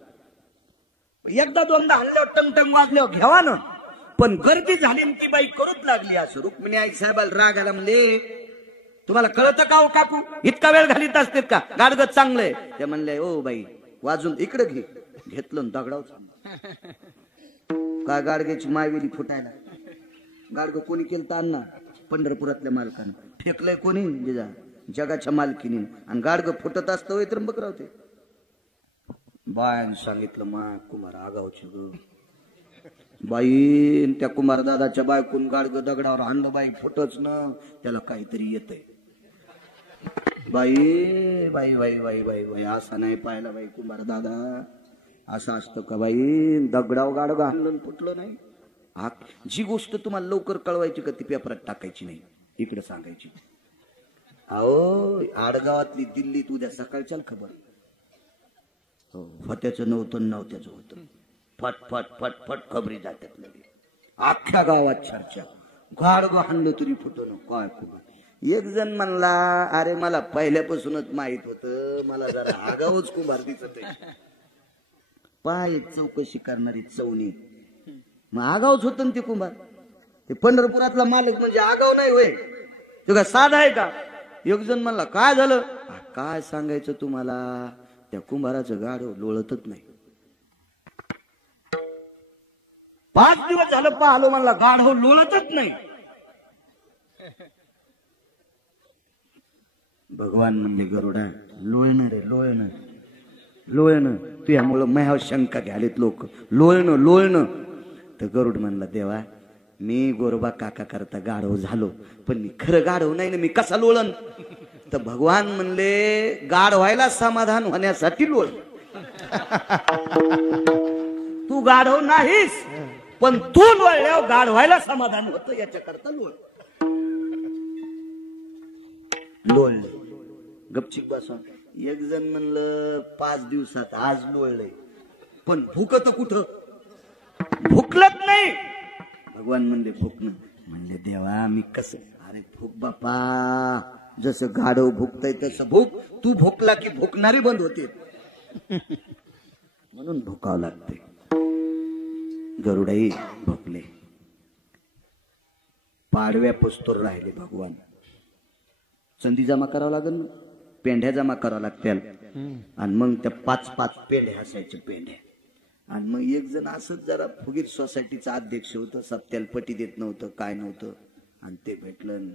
एकदा दोनदा हल्ल्यावर टंगटंग वाजल्यावर घ्यावा ना, पण गर्दी झाली आणि ती बाई करूच लागली असं. रुक्मिणी आई साहेबाला राग आला, म्हणले तुम्हाला कळतं का हो काकू, इतका वेळ घालीत असते का, गाडगं चांगलंय. ते म्हणले ओ बाई वाजून इकडे घे. घेतलं दगडाव काय गाडग्याची मायवेली फुटायला. गाडगं कोणी केलं तर अण्णा पंढरपुरातल्या मालकानं फेकलंय, कोणी जिजा जगाच्या मालकीने. आणि गाडगं फुटत असतं त्र्यंबक रावते. बायान सांगितलं मा कुमार आगावची ग बाई. त्या कुमार दादाच्या बायकून गाडगं दगडावर आणलं बाई, फुटच न त्याला काहीतरी येतंय. बाई बाई बाई बाई बाई बाई असा नाही पाहिला बाई कुमार दादा, असं असतं का बाई. दगडाव गाडगं आणलं फुटलं नाही. जी गोष्ट तुम्हाला लवकर कळवायची का ती पेपरात टाकायची नाही, इकडे सांगायची. अहो आडगावातली दिल्लीत उद्या सकाळच्या खबर. हो फत्याचं नव्हत्याचं होतं. फट फट फट फट खबरी जातात लगे. अख्ख्या गावात चर्चा. गाडगं हाणलं तरी फुटणं काय कुमार. एक जण म्हणला अरे मला पहिल्यापासूनच माहित होतं, मला जरा आगावच कुंभार दिसत आहे. पाय चौकशी करणारी चवणी. मग आगावच होत ते कुंभार. ते पंढरपुरातला मालक म्हणजे आगाव नाही होय, तो काय साधा आहे का. एक जण म्हणला काय झालं, काय सांगायचं तुम्हाला, त्या कुंभाराचं गाढव लोळतच नाही. 5 दिवस झालं पाहलो, म्हणला गाढव लोळतच नाही. भगवान म्हणजे गरुडा लोळणं रे लोळणं लोळणं. तुझ्यामुळं मह्यावर शंका घ्यालेत लोक, लोळणं लोळणं. तर गरुड म्हणला देवा मी गोरोबा काका करता गाढव झालो, पण मी खरं गाढव नाही ना, मी कसा लोळण. तर भगवान म्हणले गाढ व्हायला समाधान होण्यासाठी लोळ. तू गाढव नाहीस, पण तू लोळल्यावर गाढ व्हायला समाधान होतं, याच्याकरता लोळ. लोळले गपचिक बसा. एक जण म्हणलं 5 दिवसात आज लोळलंय, पण भूकत कुठं, भुकलत नाही. भगवान म्हणले भुकणं. म्हणले देवा मी कसं. अरे भूक बापा, जसं गाढव भुकतय तसं भूक. तू भुकला की भुकणारी बंद होते, म्हणून भुकावं लागते. गरुडाई भुकले. पाडव्या पुस्तूर राहिले भगवान. संधी जमा करावं लागेल ना, पेंढ्या जमा करावं लागतील. आणि मग त्या 5-5 पेंढ्या असायच्या पेंढ्या. आणि मग एक जण असंच जरा फुगीर सोसायटीचा अध्यक्ष होतं, सप्त्याला पटी देत नव्हतं काय नव्हतं. आणि ते भेटलं,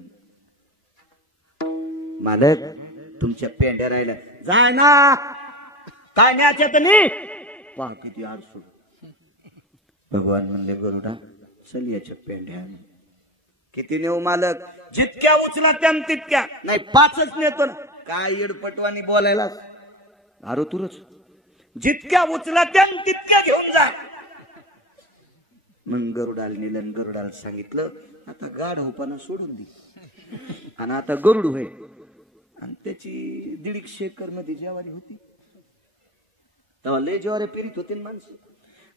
मालक तुमच्या पेंढ्या राहिल्या. जाय ना काय न्यायच्या तर नाही. पहा किती आडसूळ. भगवान म्हणले गरुडा चल याच्या पेंढ्या. किती नेऊ मालक, जितक्या उचला त्या तितक्या. नाही 5च नेतो ना. काय येडपटवानी बोलायला. अरे तुरच जितक्या उचला त्या तितक्या घेऊन जा. मग गरुडाला नेलं. गरुडाला सांगितलं आता गाढवपणा सोडून दे, आणि आता गरुड होय. आणि त्याची 150 एकर मध्ये ज्वारी होती, तेव्हा लय ज्वारी पेरीत होते माणसं.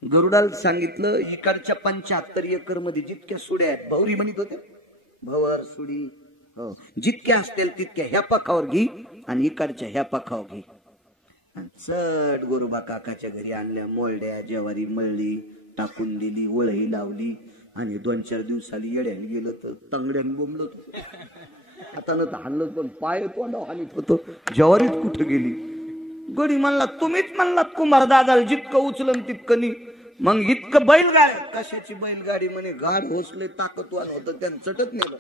गरुडाला सांगितलं इकडच्या 75 एकर मध्ये जितक्या सुड्या आहेत, भवरी म्हणत होते, भवर सुडी हो, जितक्या असतील तितक्या ह्या पाखावर घे आणि इकडच्या ह्या पाखावर घे. चढ गोरोबा काकाच्या घरी आणल्या मोलड्या, ज्वारी मळली, टाकून दिली, वळही लावली. आणि 2-4 दिवसाली येड्याला गेलं तर तंगड्यान बोंबलत होतं. आता न हाणलं पण पाय तोंडावर हानीत होतो. ज्वारीत कुठं गेली. गडी म्हणला तुम्हीच म्हणलात कुमार दादाला जितकं उचलन तितकं नाही. मग इतकं बैलगाडी. कशाची बैलगाडी म्हणे, गाड होसले ताकदवान होतं त्यानं चटत नेलं.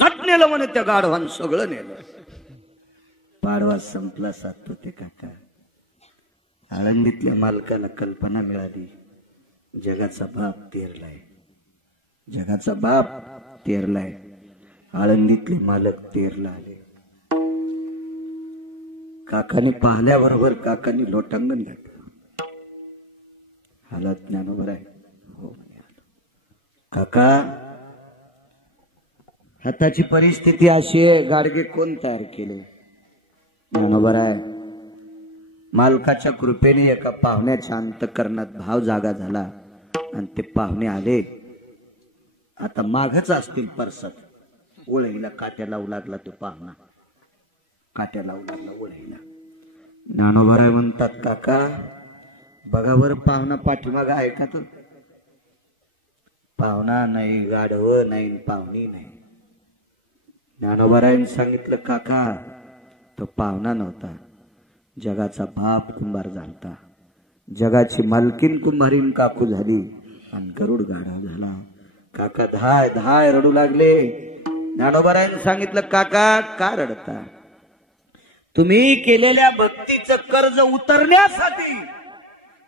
चट नेलं म्हणे त्या गाढवान, सगळं नेलं. पाडवा संपला सात होते काका. आळंदीतल्या मालकाला कल्पना मिळाली जगाचा बाप तेरलाय, जगाचा बाप तेरलाय. आळंदीतले मालक तेरला आले. काकाने पाहिल्याबरोबर काकाने लोटांगण घातलं. हालत ज्ञानोबर आहे हो. काका आताची परिस्थिती अशी आहे, गाडगे कोण तयार केले? बरोबर आहे. मालकाच्या कृपेने एका पाहुण्याच्या अंतःकरणात भाव जागा झाला आणि ते पाहुणे आले. आता मागच असतील परसत. ओळीला काट्या लावू लागला तो पाहुणा, काट्या लावू लागला ओळीला. ज्ञानोबराय म्हणतात, काका बघा बरं पाहुणा पाठीमाग आहे का? तो पाहुणा नाही, गाढव नाही, पाहुणी नाही. ज्ञानोबरायांनी सांगितलं, काका तो पाहुणा नव्हता, जगाचा बाप कुंभार झालता. जगाची मालकीन कुंभारीन काकू झाली आणि गरुड गाढा झाला. काका धाय धाय रडू लागले. ज्ञानोबरायांनी सांगितलं, काका का रडता? तुम्ही केलेल्या भक्तीचं कर्ज उतरण्यासाठी,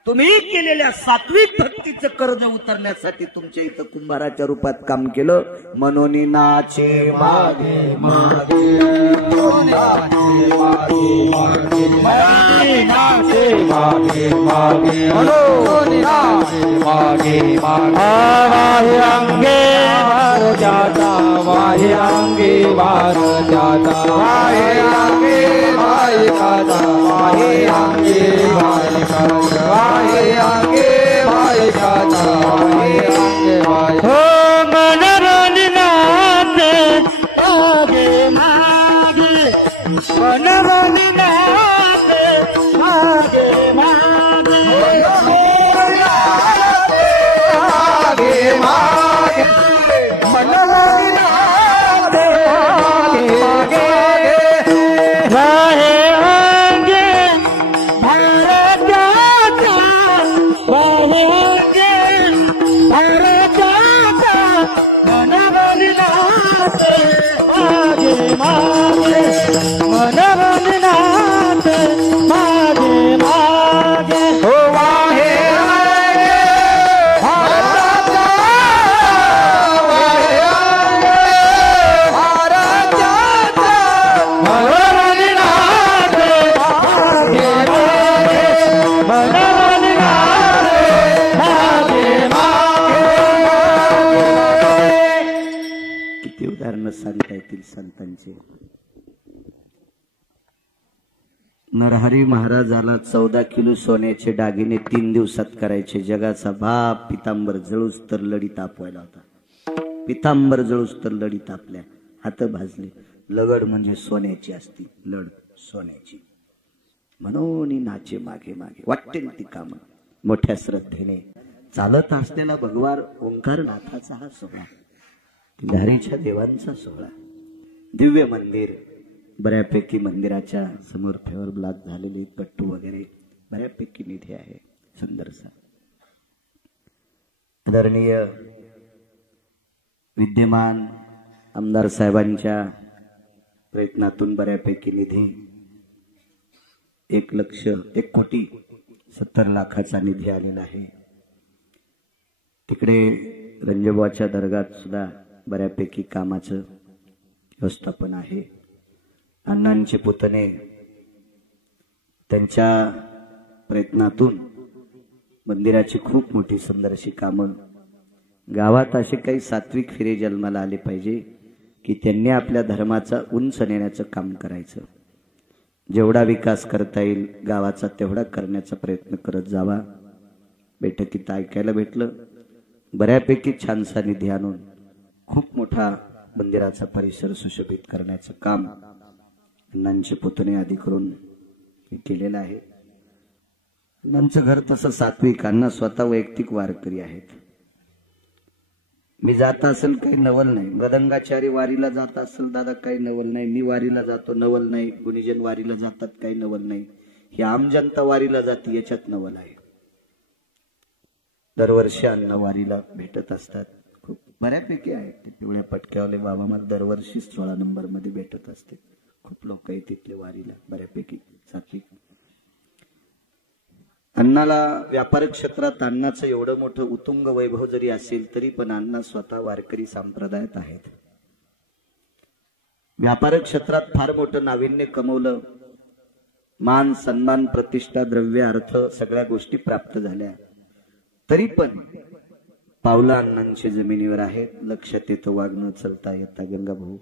तुम्ही केलेल्या सात्विक भक्तीचं कर्ज उतरण्यासाठी तुमच्या इथं कुंभाराच्या रूपात काम केलं. मनोनी नाचे मागे मागे, सांगता येतील संतांचे. नरहरी महाराजाला 14 किलो सोन्याचे दागिने 3 दिवसात करायचे. जगाचा बाप पितांबर जळूस तर लढी तापवायला होता. पितांबर जळूस तर लढी तापल्या, हात भाजले. लगड म्हणजे सोन्याची असती, लढ सोन्याची. म्हणून नाचे मागे मागे, वाटते ती कामं मोठ्या श्रद्धेने चालत असलेला भगवान ओंकारनाथाचा हा सोहळा, धारीच्या देवांचा सोहळा. दिव्य मंदिर, बऱ्यापैकी मंदिराच्या समोर फेवर ब्लॉक झालेले गट्टू वगैरे बऱ्यापैकी निधी आहे. सुंदरसा आदरणीय विद्यमान आमदार साहेबांच्या प्रयत्नातून बऱ्यापैकी निधी 1,70,00,000चा निधी आलेला आहे. तिकडे रंजबाच्या दर्गात सुद्धा बऱ्यापैकी कामाचं व्यवस्थापन आहे. अण्णांचे पुतणे त्यांच्या प्रयत्नातून मंदिराची खूप मोठी सुंदर अशी कामं. गावात असे काही सात्विक फिरे जन्माला आले पाहिजे की त्यांनी आपल्या धर्माचा उंच नेण्याचं काम करायचं. जेवढा विकास करता येईल गावाचा तेवढा करण्याचा प्रयत्न करत जावा. बैठकीत ऐकायला भेटलं, बऱ्यापैकी छानसा निधी आणून खूप मोठा मंदिराचा परिसर सुशोभित करण्याचं काम अण्णांचे पुतणे आधी करून केलेलं आहे. अण्णांचं घर तसं सात्विक, अण्णा स्वतः वैयक्तिक वारकरी आहेत. मी जात असेल काही नवल नाही, मृदंगाचारी वारीला जात असेल दादा काही नवल नाही, मी वारीला जातो नवल नाही, गुणीजन वारीला जातात काही नवल नाही, ही आम जनता वारीला जाते याच्यात नवल आहे. दरवर्षी अण्णा वारीला भेटत असतात. खूप बऱ्यापैकी आहेत ते पिवळ्या पटक्यावाले बाबा, मला दरवर्षी 16 नंबर मध्ये भेटत असते. खूप लोक आहेत तिथले वारीला, बऱ्यापैकी सात्विक. अण्णाला व्यापार क्षेत्रात अण्णाचं एवढं मोठं उत्तुंग वैभव जरी असेल तरी पण अण्णा स्वतः वारकरी संप्रदायात आहेत. व्यापार क्षेत्रात फार मोठं नाविन्य कमवलं. मान सन्मान प्रतिष्ठा द्रव्य अर्थ सगळ्या गोष्टी प्राप्त झाल्या. तरी पण पावलं अण्णांची जमिनीवर आहेत. लक्षात येतं वागणं चलता येता गंगा भाऊ.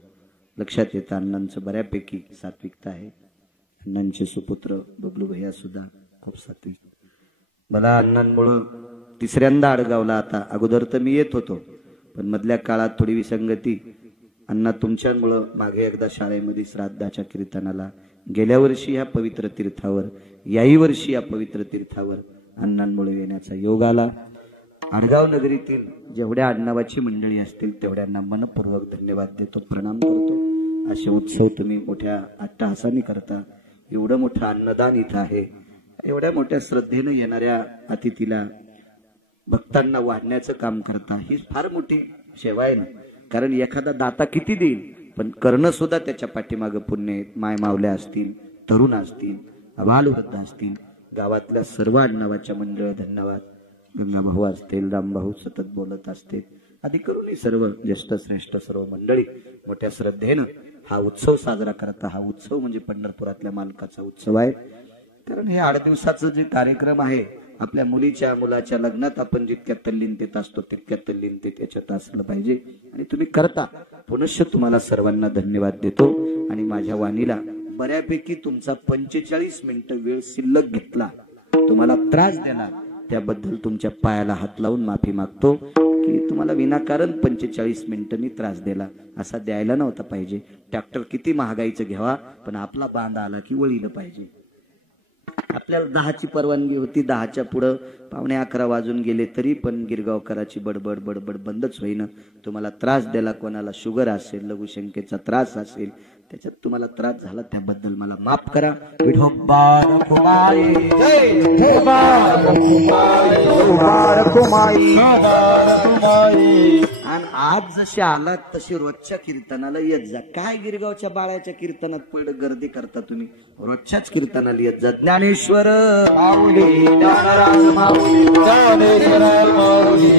लक्षात येतं अण्णांचं बऱ्यापैकी सात्विकता आहे. अण्णांचे सुपुत्र बबलू भैया सुद्धा खूप सात्विक. मला अण्णांमुळं तिसऱ्यांदा आडगावला आता. अगोदर तर मी येत होतो पण मधल्या काळात थोडी विसंगती. अण्णा तुमच्यामुळं मागे एकदा शाळेमध्ये श्राद्धाच्या कीर्तनाला, गेल्या वर्षी या पवित्र तीर्थावर, याही वर्षी या पवित्र तीर्थावर अण्णांमुळे येण्याचा योग आला. आडगाव नगरीतील जेवढ्या आडनावाची मंडळी असतील तेवढ्यांना मनपूर्वक धन्यवाद देतो, प्रणाम करतो. असे उत्सव तुम्ही मोठ्या अट्टहासाने करता. एवढं मोठं अन्नदान इथं आहे. एवढ्या मोठ्या श्रद्धेनं येणाऱ्या अतिथीला, भक्तांना वाढण्याचं काम करता. ही फार मोठी सेवा आहे ना. कारण एखादा दाता किती देईल पण करणं सुद्धा त्याच्या पाठीमागं पुण्य आहे. माय मावल्या असतील, तरुण असतील, अबालवृद्ध असतील, गावातल्या सर्व आडनावाच्या मंडळ धन्यवाद. गंगाभाऊ असतील, रामभाऊ सतत बोलत असतील, आधी करूनही सर्व ज्येष्ठ श्रेष्ठ सर्व मंडळी मोठ्या श्रद्धेनं हा उत्सव साजरा करता. हा उत्सव म्हणजे पंढरपुरातल्या मालकाचा उत्सव आहे. कारण हे 8 दिवसाचा जे कार्यक्रम आहे, आपल्या मुलीच्या मुलाच्या लग्नात आपण जितक्या तल्लीनतेत असतो तितक्या तल्लीनतेत याच्यात असलं पाहिजे आणि तुम्ही करता. पुनश्च तुम्हाला सर्वांना धन्यवाद देतो. आणि माझ्या वाणीला बऱ्यापैकी तुमचा 45 मिनिटं वेळ शिल्लक घेतला, तुम्हाला त्रास देणार, त्याबद्दल तुमच्या पायाला हात लावून माफी मागतो की तुम्हाला विनाकारण 45 मिनिटांनी त्रास दिला. असा द्यायला नव्हता पाहिजे. ट्रॅक्टर किती महागाईचं घ्यावा पण आपला बांधा आला की वळीलं पाहिजे. आपल्याला 10ची परवानगी होती, 10च्या पुढं 11:15 वाजून गेले तरी पण गिरगावकराची बडबड बडबड बंदच होईना. तुम्हाला त्रास दिला, कोणाला शुगर असेल, लघुशंकेचा त्रास असेल, त्याच्यात तुम्हाला त्रास झाला त्याबद्दल मला माफ करा. विठोबा रखुमाई आणि आज जसे आलात तसे रोजच्या कीर्तनाला येत जा. काय गिरगावच्या बाळाच्या कीर्तनात पडलं गर्दी करता तुम्ही, रोजच्याच कीर्तनाला येत जा. ज्ञानेश्वर माऊली, ज्ञानराज माऊली, ज्ञानेश्वर माऊली,